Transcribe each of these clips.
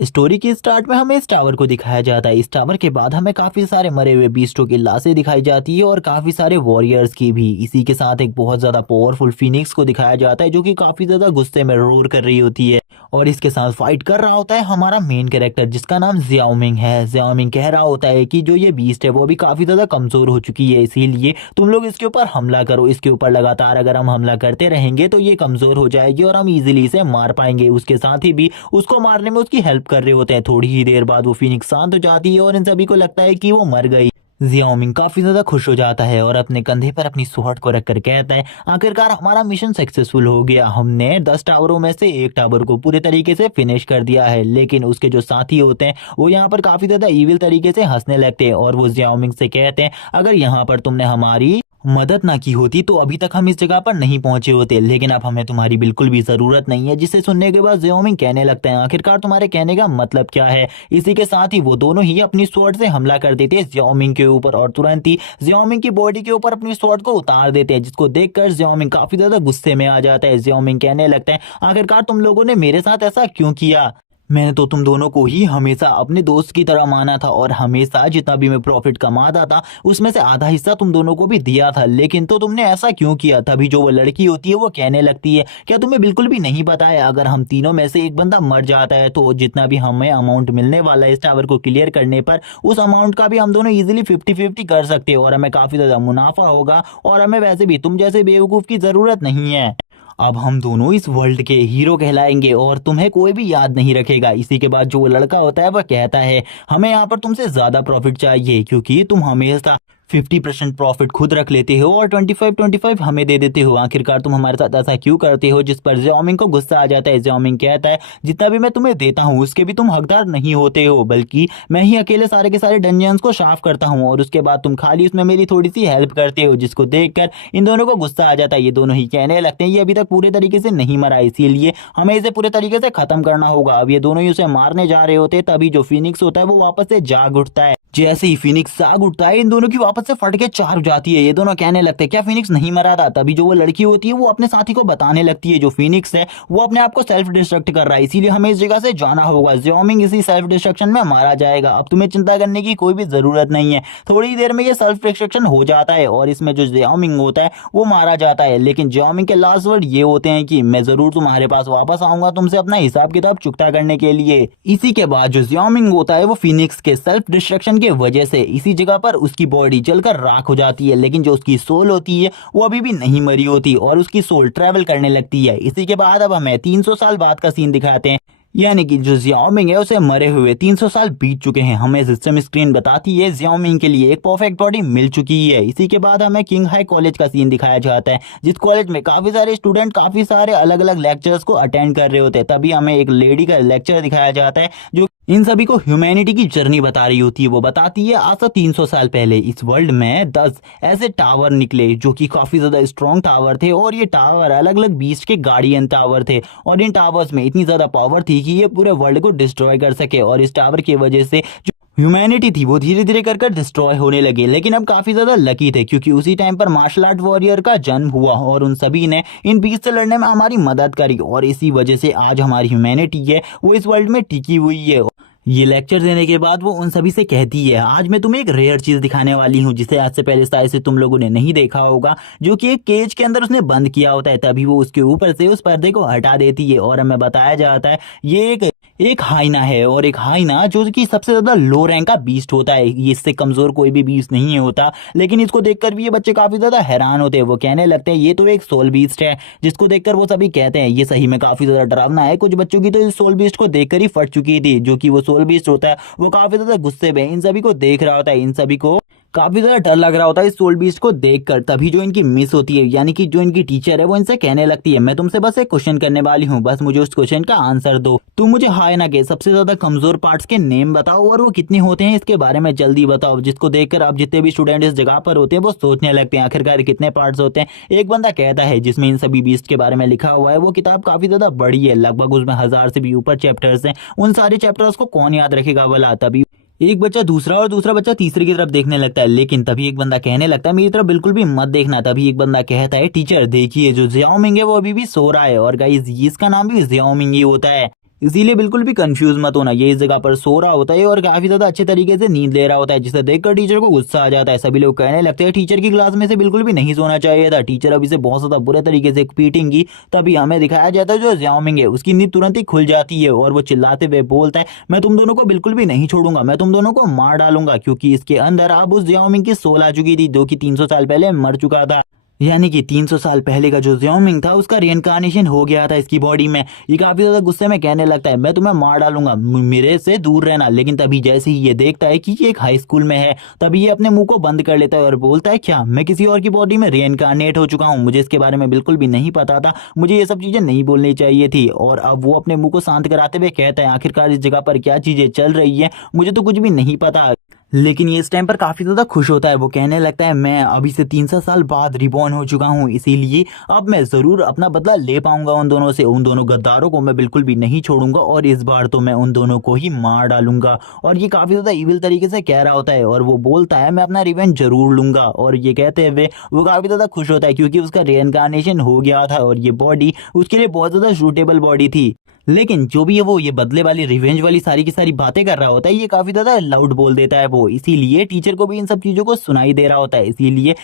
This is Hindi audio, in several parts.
स्टोरी के स्टार्ट में हमें इस टावर को दिखाया जाता है। इस टावर के बाद हमें काफी सारे मरे हुए बीस्टों की लाशें दिखाई जाती है और काफी सारे वॉरियर्स की भी। इसी के साथ एक बहुत ज्यादा पावरफुल फिनिक्स को दिखाया जाता है जो कि काफी ज्यादा गुस्से में रोर कर रही होती है और इसके साथ फाइट कर रहा होता है हमारा मेन कैरेक्टर जिसका नाम जियाओमिंग है। जियाओमिंग कह रहा होता है कि जो ये बीस्ट है वो भी काफी ज्यादा कमजोर हो चुकी है, इसीलिए तुम लोग इसके ऊपर हमला करो। इसके ऊपर लगातार अगर हम हमला करते रहेंगे तो ये कमजोर हो जाएगी और हम इजीली इसे मार पाएंगे। उसके साथ ही भी उसको मारने में उसकी हेल्प कर रहे होते हैं। थोड़ी ही देर बाद वो फिनिक्स शांत हो जाती है और इन सभी को लगता है कि वो मर गई। जियाओमिंग काफी ज्यादा खुश हो जाता है और अपने कंधे पर अपनी स्वॉर्ड को रखकर कहता है, आखिरकार हमारा मिशन सक्सेसफुल हो गया। हमने 10 टावरों में से एक टावर को पूरे तरीके से फिनिश कर दिया है। लेकिन उसके जो साथी होते हैं वो यहाँ पर काफी ज्यादा इविल तरीके से हंसने लगते हैं और वो जियाओमिंग से कहते हैं, अगर यहाँ पर तुमने हमारी मदद ना की होती तो अभी तक हम इस जगह पर नहीं पहुंचे होते, लेकिन अब हमें तुम्हारी बिल्कुल भी जरूरत नहीं है। जिसे सुनने के बाद जियाओमिंग कहने लगता है, आखिरकार तुम्हारे कहने का मतलब क्या है। इसी के साथ ही वो दोनों ही अपनी स्वॉर्ड से हमला कर देते हैं जियाओमिंग के ऊपर और तुरंत ही जियाओमिंग की बॉडी के ऊपर अपनी स्वॉर्ड को उतार देते हैं, जिसको देखकर जियाओमिंग काफी ज्यादा गुस्से में आ जाता है। जियाओमिंग कहने लगता है, आखिरकार तुम लोगों ने मेरे साथ ऐसा क्यों किया। मैंने तो तुम दोनों को ही हमेशा अपने दोस्त की तरह माना था और हमेशा जितना भी मैं प्रॉफिट कमाता था उसमें से आधा हिस्सा तुम दोनों को भी दिया था, लेकिन तो तुमने ऐसा क्यों किया। तभी जो वो लड़की होती है वो कहने लगती है, क्या तुम्हें बिल्कुल भी नहीं पता है अगर हम तीनों में से एक बंदा मर जाता है तो जितना भी हमें अमाउंट मिलने वाला है इस टावर को क्लियर करने पर, उस अमाउंट का भी हम दोनों इजीली 50-50 कर सकते हैं और हमें काफी ज्यादा मुनाफा होगा और हमें वैसे भी तुम जैसे बेवकूफ की जरूरत नहीं है। अब हम दोनों इस वर्ल्ड के हीरो कहलाएंगे और तुम्हें कोई भी याद नहीं रखेगा। इसी के बाद जो वो लड़का होता है वह कहता है, हमें यहाँ पर तुमसे ज्यादा प्रॉफिट चाहिए क्योंकि तुम हमेशा 50% प्रॉफिट खुद रख लेते हो और 25-25 हमें दे देते हो। आखिरकार तुम हमारे साथ ऐसा क्यों करते हो। जिस पर जियाओमिंग को गुस्सा आ जाता है। जियाओमिंग कहता है, जितना भी मैं तुम्हें देता हूँ उसके भी तुम हकदार नहीं होते हो, बल्कि मैं ही अकेले सारे के सारे डंजन्स को साफ करता हूँ और उसके बाद तुम खाली उसमें मेरी थोड़ी सी हेल्प करते हो। जिसको देखकर इन दोनों को गुस्सा आ जाता है। ये दोनों ही कहने लगते हैं, ये अभी तक पूरे तरीके से नहीं मरा, इसीलिए हमें इसे पूरे तरीके से खत्म करना होगा। अब ये दोनों ही उसे मारने जा रहे होते तभी जो फिनिक्स होता है वो वापस से जाग उठता है। जैसे ही फिनिक्स जाग उठता है इन दोनों की वापस से फट के चार हो जाती है। ये दोनों कहने लगते हैं, क्या फिनिक्स नहीं मरा था। तभी जो वो लड़की होती है वो अपने साथी को बताने लगती है, जो फिनिक्स है वो अपने आप को सेल्फ डिस्ट्रक्ट कर रहा है, इसीलिए हमें इस जगह से जाना होगा। जियाओमिंग इसी सेल्फ डिस्ट्रक्शन में मारा जाएगा। अब तुम्हें चिंता करने की कोई भी जरूरत नहीं है। थोड़ी देर में ये सेल्फ डिस्ट्रक्शन हो जाता है और इसमें जो जियाओमिंग होता है वो मारा जाता है। लेकिन जियाओमिंग के लास्ट वर्ड ये होते हैं कि मैं जरूर तुम्हारे पास वापस आऊंगा तुमसे अपना हिसाब किताब चुकता करने के लिए। इसी के बाद जो जियाओमिंग होता है वो फिनिक्स के सेल्फ डिस्ट्रक्शन की वजह से इसी जगह पर उसकी बॉडी जलकर राख हो जाती है, लेकिन जो उसकी सोल होती है वो अभी भी नहीं मरी होती और उसकी सोल ट्रेवल करने लगती है। इसी के बाद अब हमें 300 साल बाद का सीन दिखाते हैं, यानी कि जो जियाओमिंग है उसे मरे हुए 300 साल बीत चुके हैं। हमें सिस्टम स्क्रीन बताती है जियाओमिंग के लिए एक परफेक्ट बॉडी मिल चुकी है। इसी के बाद हमें किंग हाई कॉलेज का सीन दिखाया जाता है, जिस कॉलेज में काफी सारे स्टूडेंट काफी सारे अलग अलग लेक्चर्स को अटेंड कर रहे होते हैं। तभी हमें एक लेडी का लेक्चर दिखाया जाता है जो इन सभी को ह्यूमैनिटी की जर्नी बता रही होती है। वो बताती है, आज से 300 साल पहले इस वर्ल्ड में 10 ऐसे टावर निकले जो कि काफी ज्यादा स्ट्रॉन्ग टावर थे और ये टावर अलग अलग बीस्ट के गार्डियन टावर थे और इन टावर्स में इतनी ज्यादा पावर थी कि ये पूरे वर्ल्ड को डिस्ट्रॉय कर सके और इस टावर की वजह से जो ह्यूमैनिटी थी वो धीरे धीरे कर डिस्ट्रॉय होने लगे। लेकिन अब काफी ज्यादा लकी थे क्योंकि उसी टाइम पर मार्शल आर्ट वॉरियर का जन्म हुआ और उन सभी ने इन बीच से लड़ने में हमारी मदद करी और इसी वजह से आज हमारी ह्यूमैनिटी है वो इस वर्ल्ड में टिकी हुई है। ये लेक्चर देने के बाद वो उन सभी से कहती है, आज मैं तुम्हें एक रेयर चीज दिखाने वाली हूँ जिसे आज से पहले शायद से तुम लोगों ने नहीं देखा होगा, जो कि एक केज के अंदर उसने बंद किया होता है। तभी वो उसके ऊपर से उस पर्दे को हटा देती है और हमें बताया जाता है ये एक हाइना है और एक हाइना जो कि सबसे ज्यादा लो रैंक का बीस्ट होता है। ये इससे कमजोर कोई भी बीस्ट नहीं होता, लेकिन इसको देखकर भी ये बच्चे काफी ज्यादा हैरान होते हैं। वो कहने लगते हैं ये तो एक सोल बीस्ट है, जिसको देखकर वो सभी कहते हैं ये सही में काफी ज्यादा डरावना है। कुछ बच्चों की तो इस सोल बीस्ट को देखकर ही फट चुकी थी। जो कि वो सोल बीस्ट होता है वो काफी ज्यादा गुस्से में इन सभी को देख रहा होता है। इन सभी को काफी ज्यादा डर लग रहा होता है इस सोल बीस्ट को देखकर। तभी जो इनकी मिस होती है, यानी कि जो इनकी टीचर है, वो इनसे कहने लगती है, मैं तुमसे बस एक क्वेश्चन करने वाली हूँ, बस मुझे उस क्वेश्चन का आंसर दो। तुम मुझे हाइना के सबसे ज्यादा कमजोर पार्ट्स के नेम बताओ और वो कितने होते हैं इसके बारे में जल्दी बताओ। जिसको देखकर अब जितने भी स्टूडेंट इस जगह पर होते हैं वो सोचने लगते हैं आखिरकार कितने पार्ट्स होते हैं। एक बंदा कहता है जिसमें इन सभी बीस्ट के बारे में लिखा हुआ है। वो किताब काफी ज्यादा बड़ी है, लगभग उसमें 1000 से भी ऊपर चैप्टर्स हैं। उन सारे चैप्टर्स को कौन याद रखेगा भला। तभी एक बच्चा दूसरा और दूसरा बच्चा तीसरे की तरफ देखने लगता है, लेकिन तभी एक बंदा कहने लगता है मेरी तरफ बिल्कुल भी मत देखना। तभी एक बंदा कहता है टीचर देखिए जो जियाओमिंग है वो अभी भी सो रहा है और गाइस इसका नाम भी जियाओमिंग ही होता है। इसीलिए बिल्कुल भी कंफ्यूज मत होना, ये इस जगह पर सो रहा होता है और काफी ज्यादा अच्छे तरीके से नींद ले रहा होता है, जिसे देखकर टीचर को गुस्सा आ जाता है। सभी लोग कहने लगते हैं टीचर की क्लास में से बिल्कुल भी नहीं सोना चाहिए था, टीचर अब इसे बहुत ज्यादा बुरे तरीके से पीटेंगी। तभी हमें दिखाया जाता है जो ज़ियाओमिंग है उसकी नींद तुरंत ही खुल जाती है और वो चिल्लाते हुए बोलता है मैं तुम दोनों को बिल्कुल भी नहीं छोड़ूंगा, मैं तुम दोनों को मार डालूंगा, क्योंकि इसके अंदर अब उस ज़ियाओमिंग की सोल आ चुकी थी जो कि 300 साल पहले मर चुका था। यानी कि 300 साल पहले का जो ज़ियाओमिंग था उसका रिइंकार्नेशन हो गया था इसकी बॉडी में। ये काफी ज्यादा गुस्से में कहने लगता है मैं तुम्हें मार डालूंगा, मेरे से दूर रहना। लेकिन तभी जैसे ही ये देखता है कि ये एक हाई स्कूल में है, तभी ये अपने मुंह को बंद कर लेता है और बोलता है क्या मैं किसी और की बॉडी में रिइंकार्नेट हो चुका हूँ, मुझे इसके बारे में बिल्कुल भी नहीं पता था, मुझे ये सब चीजें नहीं बोलनी चाहिए थी। और अब वो अपने मुंह को शांत कराते हुए कहता है आखिरकार इस जगह पर क्या चीजें चल रही है मुझे तो कुछ भी नहीं पता। लेकिन ये इस टाइम पर काफी ज्यादा खुश होता है, वो कहने लगता है मैं अभी से 300 साल बाद रिबॉर्न हो चुका हूँ, इसीलिए अब मैं जरूर अपना बदला ले पाऊंगा उन दोनों से, उन दोनों गद्दारों को मैं बिल्कुल भी नहीं छोड़ूंगा और इस बार तो मैं उन दोनों को ही मार डालूंगा। और ये काफी ज्यादा इविल तरीके से कह रहा होता है और वो बोलता है मैं अपना रिवेंज जरूर लूंगा। और ये कहते हुए वो काफी ज्यादा खुश होता है क्योंकि उसका रिइंकार्नेशन हो गया था और ये बॉडी उसके लिए बहुत ज्यादा सूटेबल बॉडी थी। लेकिन जो भी है वो ये बदले वाली रिवेंज वाली सारी की सारी बातें कर रहा होता है, ये काफी ज्यादा लाउड बोल देता है वो, इसीलिए टीचर को भी इन सब चीजों को सुनाई दे रहा होता है। इसीलिए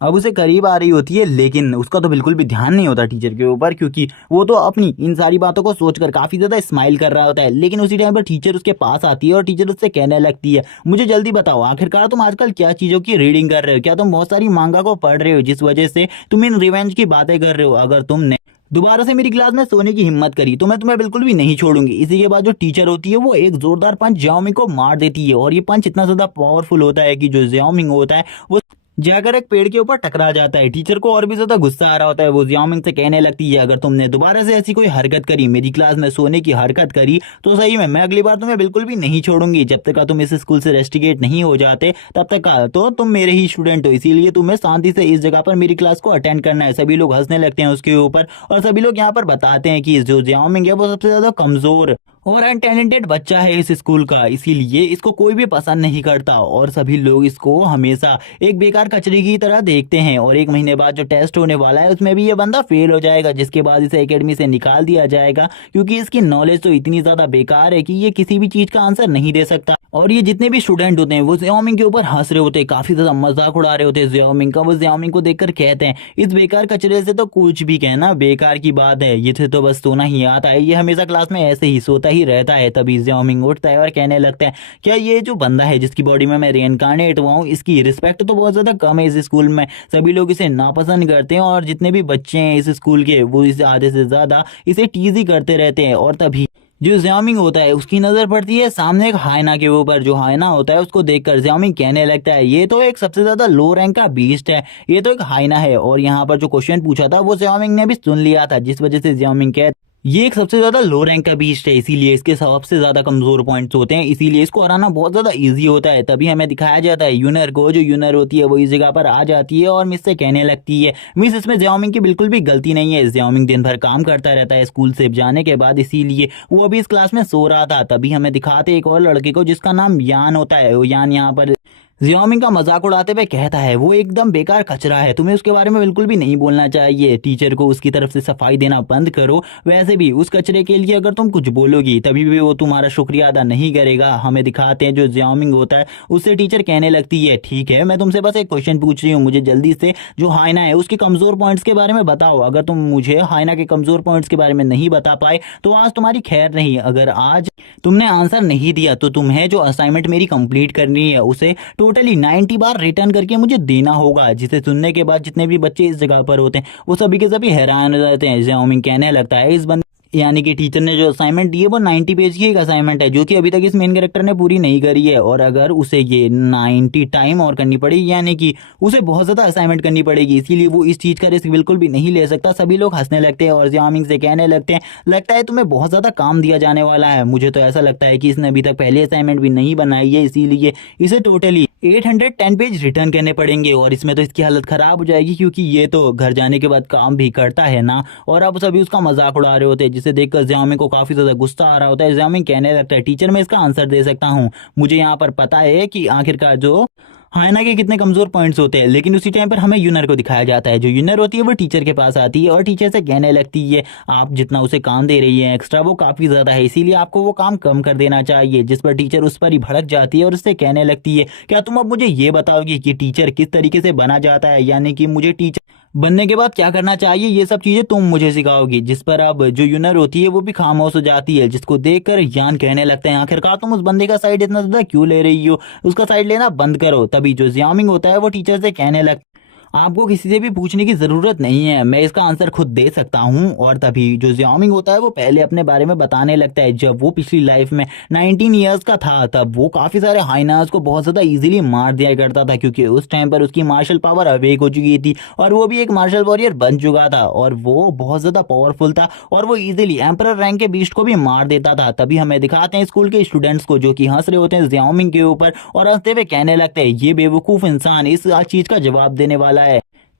अब उसे करीब आ रही होती है, लेकिन उसका तो बिल्कुल भी ध्यान नहीं होता टीचर के ऊपर, क्योंकि वो तो अपनी इन सारी बातों को सोचकर काफी ज्यादा स्माइल कर रहा होता है। लेकिन उसी टाइम पर टीचर उसके पास आती है और टीचर उससे कहने लगती है मुझे जल्दी बताओ आखिरकार तुम आजकल क्या चीजों की रीडिंग कर रहे हो, क्या तुम बहुत सारी मांगा को पढ़ रहे हो जिस वजह से तुम इन रिवेंज की बातें कर रहे हो, अगर तुमने दोबारा से मेरी क्लास में सोने की हिम्मत करी तो मैं तुम्हें बिल्कुल भी नहीं छोड़ूंगी। इसी के बाद जो टीचर होती है वो एक जोरदार पंच ज़ियाओमिंग को मार देती है और ये पंच इतना ज्यादा पावरफुल होता है कि जो ज़ियाओमिंग होता है वो जाकर एक पेड़ के ऊपर टकरा जाता है। टीचर को और भी ज्यादा गुस्सा आ रहा होता है, वो ज़ियाओमिंग से कहने लगती है अगर तुमने दोबारा से ऐसी कोई हरकत करी, मेरी क्लास में सोने की हरकत करी, तो सही में मैं अगली बार तुम्हें बिल्कुल भी नहीं छोड़ूंगी, जब तक का तुम इस स्कूल से रेस्टिकेट नहीं हो जाते तब तक का तो तुम मेरे ही स्टूडेंट हो, इसीलिए तुम्हें शांति से इस जगह पर मेरी क्लास को अटेंड करना है। सभी लोग हंसने लगते हैं उसके ऊपर और सभी लोग यहाँ पर बताते हैं कि जो ज़ियाओमिंग है वो सबसे ज्यादा कमजोर और अनटैलेंटेड बच्चा है इस स्कूल का, इसीलिए इसको कोई भी पसंद नहीं करता और सभी लोग इसको हमेशा एक बेकार कचरे की तरह देखते हैं। और 1 महीने बाद जो टेस्ट होने वाला है उसमें भी ये बंदा फेल हो जाएगा, जिसके बाद इसे एकेडमी से निकाल दिया जाएगा, क्योंकि इसकी नॉलेज तो इतनी ज्यादा बेकार है कि ये किसी भी चीज का आंसर नहीं दे सकता। और ये जितने भी स्टूडेंट होते हैं वो ज़ियाओमिंग के ऊपर हंस रहे होते हैं, काफी ज्यादा मजाक उड़ा रहे होते हैं ज़ियाओमिंग का। वो ज़ियाओमिंग को देखकर कहते हैं इस बेकार कचरे से तो कुछ भी कहना बेकार की बात है, ये तो बस सोना ही आता है, ये हमेशा क्लास में ऐसे ही सोता ही रहता है। तभी ज़ियाओमिंग उठता है और कहने लगता है क्या ये जो बंदा है जिसकी बॉडी में मैं रिइंकार्नेट हुआ हूँ इसकी रिस्पेक्ट तो बहुत ज्यादा कम है इस स्कूल में, सभी लोग इसे नापसंद करते हैं और जितने भी बच्चे हैं इस स्कूल के वो इसे आधे से ज्यादा इसे टीज ही करते रहते हैं। और तभी जो ज़ियाओमिंग होता है उसकी नजर पड़ती है सामने एक हाइना के ऊपर, जो हाइना होता है उसको देखकर ज़ियाओमिंग कहने लगता है ये तो एक सबसे ज्यादा लो रैंक का बीस्ट है, ये तो एक हाइना है। और यहाँ पर जो क्वेश्चन पूछा था वो ज़ियाओमिंग ने भी सुन लिया था, जिस वजह से ज़ियाओमिंग कहता ये एक सबसे ज्यादा लो रैंक का बीस्ट है, इसीलिए इसके सबसे ज्यादा कमजोर पॉइंट्स होते हैं, इसीलिए इसको हराना बहुत ज्यादा इजी होता है। तभी हमें दिखाया जाता है यूनर को, जो यूनर होती है वो इस जगह पर आ जाती है और मिस से कहने लगती है मिस इसमें ज़ियाओमिंग की बिल्कुल भी गलती नहीं है, ज़ियाओमिंग दिन भर काम करता रहता है स्कूल से जाने के बाद, इसीलिए वो अभी इस क्लास में सो रहा था। तभी हमें दिखाते एक और लड़के को जिसका नाम यान होता है, वो यान यहाँ पर ज़ियाओमिंग का मजाक उड़ाते हुए कहता है वो एकदम बेकार कचरा है, तुम्हें उसके बारे में बिल्कुल भी नहीं बोलना चाहिए, टीचर को उसकी तरफ से सफाई देना बंद करो, वैसे भी उस कचरे के लिए अगर तुम कुछ बोलोगी तभी भी वो तुम्हारा शुक्रिया अदा नहीं करेगा। हमें दिखाते हैं जो ज़ियाओमिंग होता है उससे टीचर कहने लगती है ठीक है मैं तुमसे बस एक क्वेश्चन पूछ रही हूँ, मुझे जल्दी से जो हाइना है उसके कमजोर पॉइंट्स के बारे में बताओ, अगर तुम मुझे हाइना के कमजोर पॉइंट्स के बारे में नहीं बता पाए तो आज तुम्हारी खैर नहीं, अगर आज तुमने आंसर नहीं दिया तो तुम्हें जो असाइनमेंट मेरी कंप्लीट करनी है उसे टोटली 90 बार रिटर्न करके मुझे देना होगा। जिसे सुनने के बाद जितने भी बच्चे इस जगह पर होते हैं वो सभी के सभी हैरान हो जाते हैं। ज़ियाओमिंग कहने लगता है इस बंदे यानी कि टीचर ने जो असाइनमेंट दी है वो 90 पेज की एक असाइनमेंट है जो कि अभी तक इस मेन कैरेक्टर ने पूरी नहीं करी है, और अगर उसे ये 90 टाइम और करनी पड़ेगी यानी कि उसे बहुत ज्यादा असाइनमेंट करनी पड़ेगी, इसीलिए वो इस चीज का रिस्क बिल्कुल भी नहीं ले सकता। सभी लोग हंसने लगते हैं और ज़ियाओमिंग से कहने लगते हैं लगता है तुम्हें बहुत ज्यादा काम दिया जाने वाला है, मुझे तो ऐसा लगता है कि इसने अभी तक पहली असाइनमेंट भी नहीं बनाई है, इसीलिए इसे टोटली 810 पेज रिटर्न करने पड़ेंगे। और इसमें तो इसकी हालत खराब हो जाएगी क्योंकि ये तो घर जाने के बाद काम भी करता है ना। और अब सभी उसका मजाक उड़ा रहे होते हैं, जिसे देखकर ज़ियाओमिंग को काफी ज्यादा गुस्सा आ रहा होता है। ज़ियाओमिंग कहने लगता है टीचर मैं इसका आंसर दे सकता हूँ, मुझे यहाँ पर पता है कि आखिरकार जो हाइना के कितने कमजोर पॉइंट्स होते हैं, लेकिन उसी टाइम पर हमें यूनर को दिखाया जाता है। जो यूनर होती है वो टीचर के पास आती है और टीचर से कहने लगती है आप जितना उसे काम दे रही है एक्स्ट्रा वो काफी ज्यादा है, इसीलिए आपको वो काम कम कर देना चाहिए। जिस पर टीचर उस पर ही भड़क जाती है और उससे कहने लगती है क्या तुम अब मुझे ये बताओगी कि टीचर किस तरीके से बना जाता है, यानी कि मुझे टीचर बनने के बाद क्या करना चाहिए, ये सब चीजें तुम मुझे सिखाओगी। जिस पर अब जो यूनर होती है वो भी खामोश हो जाती है, जिसको देखकर यान कहने लगते हैं आखिरकार तुम उस बंदे का साइड इतना ज्यादा क्यों ले रही हो, उसका साइड लेना बंद करो। तभी जो जियामिंग होता है वो टीचर से कहने लगता आपको किसी से भी पूछने की जरूरत नहीं है, मैं इसका आंसर खुद दे सकता हूँ। और तभी जो जियामिंग होता है वो पहले अपने बारे में बताने लगता है। जब वो पिछली लाइफ में 19 ईयर्स का था तब वो काफी सारे हाइनास को बहुत ज्यादा इजीली मार दिया करता था, क्योंकि उस टाइम पर उसकी मार्शल पावर अवेक हो चुकी थी और वो भी एक मार्शल वॉरियर बन चुका था और वो बहुत ज्यादा पावरफुल था और वो इजीली एम्परर रैंक के बीस्ट को भी मार देता था। तभी हमें दिखाते हैं स्कूल के स्टूडेंट्स को जो कि हंस रहे होते हैं जियामिंग के ऊपर और हंसते हुए कहने लगते हैं ये बेवकूफ इंसान इस चीज का जवाब देने वाला है।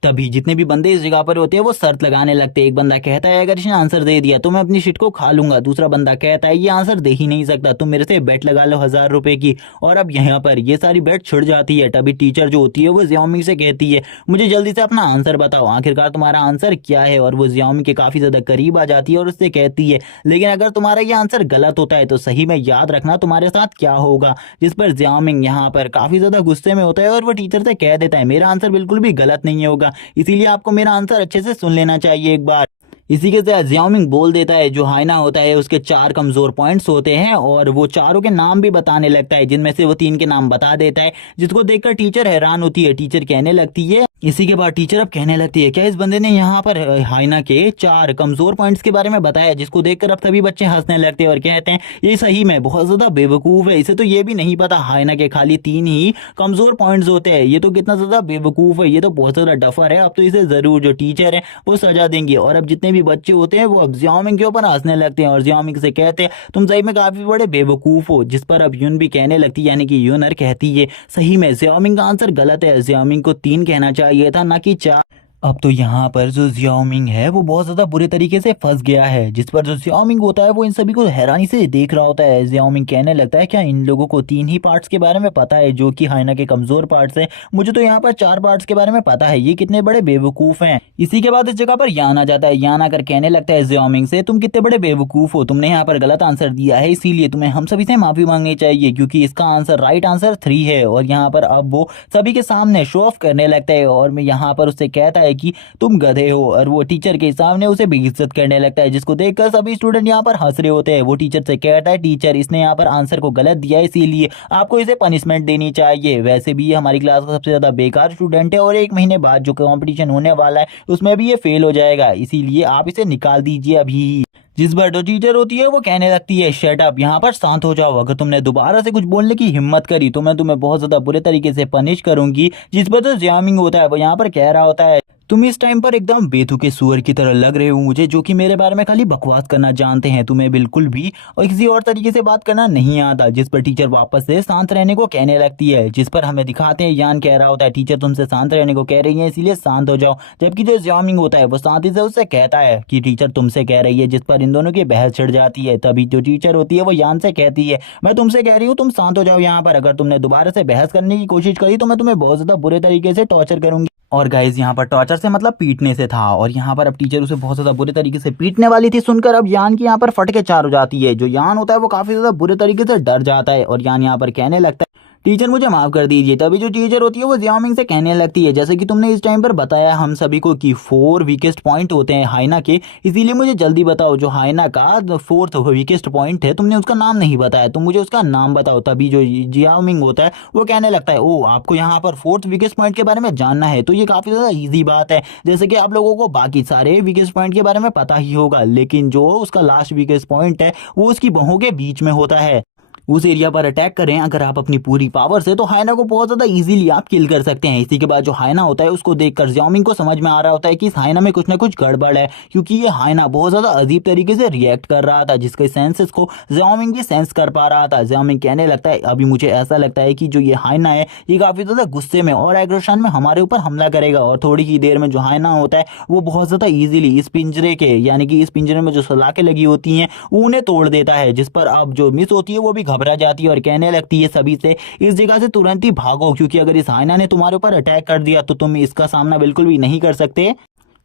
तभी जितने भी बंदे इस जगह पर होते हैं वो शर्त लगाने लगते हैं। एक बंदा कहता है अगर इसने आंसर दे दिया तो मैं अपनी शिट को खा लूंगा। दूसरा बंदा कहता है ये आंसर दे ही नहीं सकता, तुम मेरे से बेट लगा लो 1000 रुपए की। और अब यहाँ पर ये सारी बेट छिड़ जाती है। तभी टीचर जो होती है वो जियाओमी से कहती है मुझे जल्दी से अपना आंसर बताओ, आखिरकार तुम्हारा आंसर क्या है। और वो जियाओमी के काफी ज्यादा करीब आ जाती है और उससे कहती है लेकिन अगर तुम्हारा ये आंसर गलत होता है तो सही में याद रखना तुम्हारे साथ क्या होगा। जिस पर जियामिंग यहाँ पर काफी ज्यादा गुस्से में होता है और वो टीचर से कह देता है मेरा आंसर बिल्कुल भी गलत नहीं होगा, इसीलिए आपको मेरा आंसर अच्छे से सुन लेना चाहिए एक बार। इसी के साथ जियाओमिंग बोल देता है जो हाइना होता है उसके 4 कमजोर पॉइंट्स होते हैं और वो चारों के नाम भी बताने लगता है, जिनमें से वो 3 के नाम बता देता है, जिसको देखकर टीचर हैरान होती है। टीचर कहने लगती है इसी के बाद टीचर अब कहने लगती है क्या इस बंदे ने यहाँ पर हाइना के 4 कमजोर पॉइंट्स के बारे में बताया, जिसको देखकर अब सभी बच्चे हंसने लगते हैं और कहते हैं ये सही में बहुत ज्यादा बेवकूफ है, इसे तो ये भी नहीं पता हाइना के खाली 3 ही कमजोर पॉइंट्स होते हैं, ये तो कितना ज्यादा बेवकूफ है, ये तो बहुत ज्यादा डफर है। अब तो इसे जरूर जो टीचर है वो सजा देंगे। और अब जितने भी बच्चे होते हैं वो अब जियाओमिंग के ऊपर हंसने लगते हैं और जियाओमिंग से कहते हैं तुम सही में काफी बड़े बेवकूफ हो। जिस पर अब यून भी कहने लगती है यानी कि यूनर कहती है सही में जियाओमिंग का आंसर गलत है, जियाओमिंग को 3 कहना चाहिए था ना कि 4। अब तो यहाँ पर जो जियाओमिंग है वो बहुत ज्यादा बुरे तरीके से फंस गया है। जिस पर जो जियाओमिंग होता है वो इन सभी को हैरानी से देख रहा होता है। जियाओमिंग कहने लगता है क्या इन लोगों को 3 ही पार्ट्स के बारे में पता है जो कि हाइना के कमजोर पार्ट्स हैं, मुझे तो यहाँ पर 4 पार्ट्स के बारे में पता है, ये कितने बड़े बेवकूफ हैं। इसी के बाद इस जगह पर यान आ जाता है। यान आकर कहने लगता है जियाओमिंग से तुम कितने बड़े बेवकूफ हो, तुमने यहाँ पर गलत आंसर दिया है, इसीलिए तुम्हें हम सभी से माफी मांगनी चाहिए क्योंकि इसका आंसर राइट आंसर 3 है। और यहाँ पर अब वो सभी के सामने शो ऑफ करने लगता है और मैं यहाँ पर उससे कहता है कि तुम गधे हो और वो टीचर के सामने उसे बेइज्जत करने लगता है, जिसको देखकर सभी स्टूडेंट यहाँ पर हंस रहे होते हैं। वो टीचर से कहता है टीचर इसने यहाँ पर आंसर को गलत दिया है इसीलिए आपको इसे पनिशमेंट देनी चाहिए, वैसे भी ये हमारी क्लास का सबसे ज्यादा बेकार स्टूडेंट है और 1 महीने बाद जो कंपटीशन होने वाला है उसमें भी ये फेल हो जाएगा, इसीलिए आप इसे निकाल दीजिए अभी ही। जिस पर जो टीचर होती है वो कहने लगती है शट अप, यहाँ पर शांत हो जाओ, अगर तुमने दोबारा से कुछ बोलने की हिम्मत करी तो मैं तुम्हें बहुत ज्यादा बुरे तरीके से पनिश करूंगी। जिस पर जो जियाओमिंग होता है वो यहाँ पर कह रहा होता है तुम इस टाइम पर एकदम बेतुके सुअर की तरह लग रहे हो मुझे, जो कि मेरे बारे में खाली बकवास करना जानते हैं, तुम्हें बिल्कुल भी और किसी और तरीके से बात करना नहीं आता। जिस पर टीचर वापस से शांत रहने को कहने लगती है। जिस पर हमें दिखाते हैं यान कह रहा होता है टीचर तुमसे शांत रहने को कह रही है इसीलिए शांत हो जाओ, जबकि जो जियाओमिंग होता है वो शांति से उससे कहता है कि टीचर तुमसे कह रही है। जिस पर इन दोनों की बहस छिड़ जाती है। तभी जो टीचर होती है वो यान से कहती है मैं तुमसे कह रही हूँ तुम शांत हो जाओ यहाँ पर, अगर तुमने दोबारा से बहस करने की कोशिश करी तो मैं तुम्हें बहुत ज्यादा बुरे तरीके से टॉर्चर करूंगी। और गाइज यहाँ पर टॉर्चर से मतलब पीटने से था और यहाँ पर अब टीचर उसे बहुत ज्यादा बुरे तरीके से पीटने वाली थी। सुनकर अब यान की यहाँ पर फट के 4 हो जाती है। जो यान होता है वो काफी ज्यादा बुरे तरीके से डर जाता है और यान यहाँ पर कहने लगता है टीचर मुझे माफ कर दीजिए। तभी जो टीचर होती है वो जियाओमिंग से कहने लगती है जैसे कि तुमने इस टाइम पर बताया हम सभी को कि 4 वीकेस्ट पॉइंट होते हैं हाइना के, इसीलिए मुझे जल्दी बताओ जो हाइना का 4th वीकेस्ट पॉइंट है तुमने उसका नाम नहीं बताया, तुम मुझे उसका नाम बताओ। तभी जो जियाओमिंग होता है वो कहने लगता है ओ आपको यहाँ पर 4th वीकेस्ट पॉइंट के बारे में जानना है तो ये काफी ज्यादा ईजी बात है, जैसे कि आप लोगों को बाकी सारे वीकेस्ट पॉइंट के बारे में पता ही होगा, लेकिन जो उसका लास्ट वीकेस्ट पॉइंट है वो उसकी बाहों के बीच में होता है। उस एरिया पर अटैक करें अगर आप अपनी पूरी पावर से तो हाइना को बहुत ज्यादा इजीली आप किल कर सकते हैं। इसी के बाद जो हाइना होता है उसको देखकर जियाओमिंग को समझ में आ रहा होता है कि इस हाइना में कुछ ना कुछ गड़बड़ है, क्योंकि ये हाइना बहुत ज्यादा अजीब तरीके से रिएक्ट कर रहा था जिसके सेंसेस को जियाओमिंग भी सेंस कर पा रहा था। जियाओमिंग कहने लगता है अभी मुझे ऐसा लगता है कि जो ये हाइना है ये काफी ज्यादा गुस्से में और एग्रेशन में हमारे ऊपर हमला करेगा और थोड़ी ही देर में जो हाइना होता है वो बहुत ज्यादा इजीली इस पिंजरे के यानी कि इस पिंजरे में जो सलाखें लगी होती हैं वो उन्हें तोड़ देता है। जिस पर अब जो मिस होती है वो भी घबरा जाती है और कहने लगती है सभी से इस जगह से तुरंत ही भागो, क्योंकि अगर इस हाइना ने तुम्हारे ऊपर अटैक कर दिया तो तुम इसका सामना बिल्कुल भी नहीं कर सकते।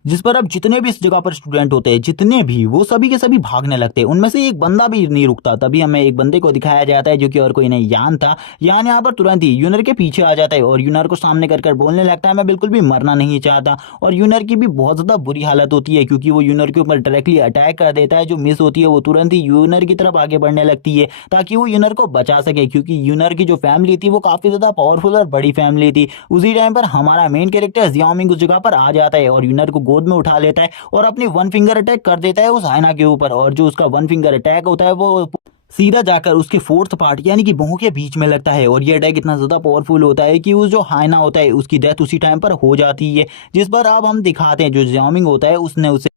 जिस पर अब जितने भी इस जगह पर स्टूडेंट होते हैं, जितने भी, वो सभी के सभी भागने लगते हैं। उनमें से एक बंदा भी नहीं रुकता। तभी हमें एक बंदे को दिखाया जाता है जो कि और कोई नहीं, यान था। यान यहाँ पर तुरंत ही यूनर के पीछे आ जाता है और यूनर को सामने कर बोलने लगता है मैं बिल्कुल भी मरना नहीं चाहता। और यूनर की भी बहुत ज्यादा बुरी हालत होती है, क्योंकि वो यूनर के ऊपर डायरेक्टली अटैक कर देता है। जो मिस होती है वो तुरंत ही यूनर की तरफ आगे बढ़ने लगती है ताकि वो यूनर को बचा सके, क्योंकि यूनर की जो फैमिली थी वो काफी ज्यादा पावरफुल और बड़ी फैमिली थी। उसी टाइम पर हमारा मेन कैरेक्टर जियाओमिंग उस जगह पर आ जाता है और यूनर को गोद में उठा लेता है और अपनी वन फिंगर अटैक कर देता है उस हाइना के ऊपर। और जो उसका वन फिंगर अटैक होता है वो सीधा जाकर उसके फोर्थ पार्ट यानी कि भौं के बीच में लगता है। और ये अटैक इतना ज्यादा पावरफुल होता है कि उस जो हाइना होता है उसकी डेथ उसी टाइम पर हो जाती है। जिस पर अब हम दिखाते हैं जो जियाओमिंग होता है उसने उसे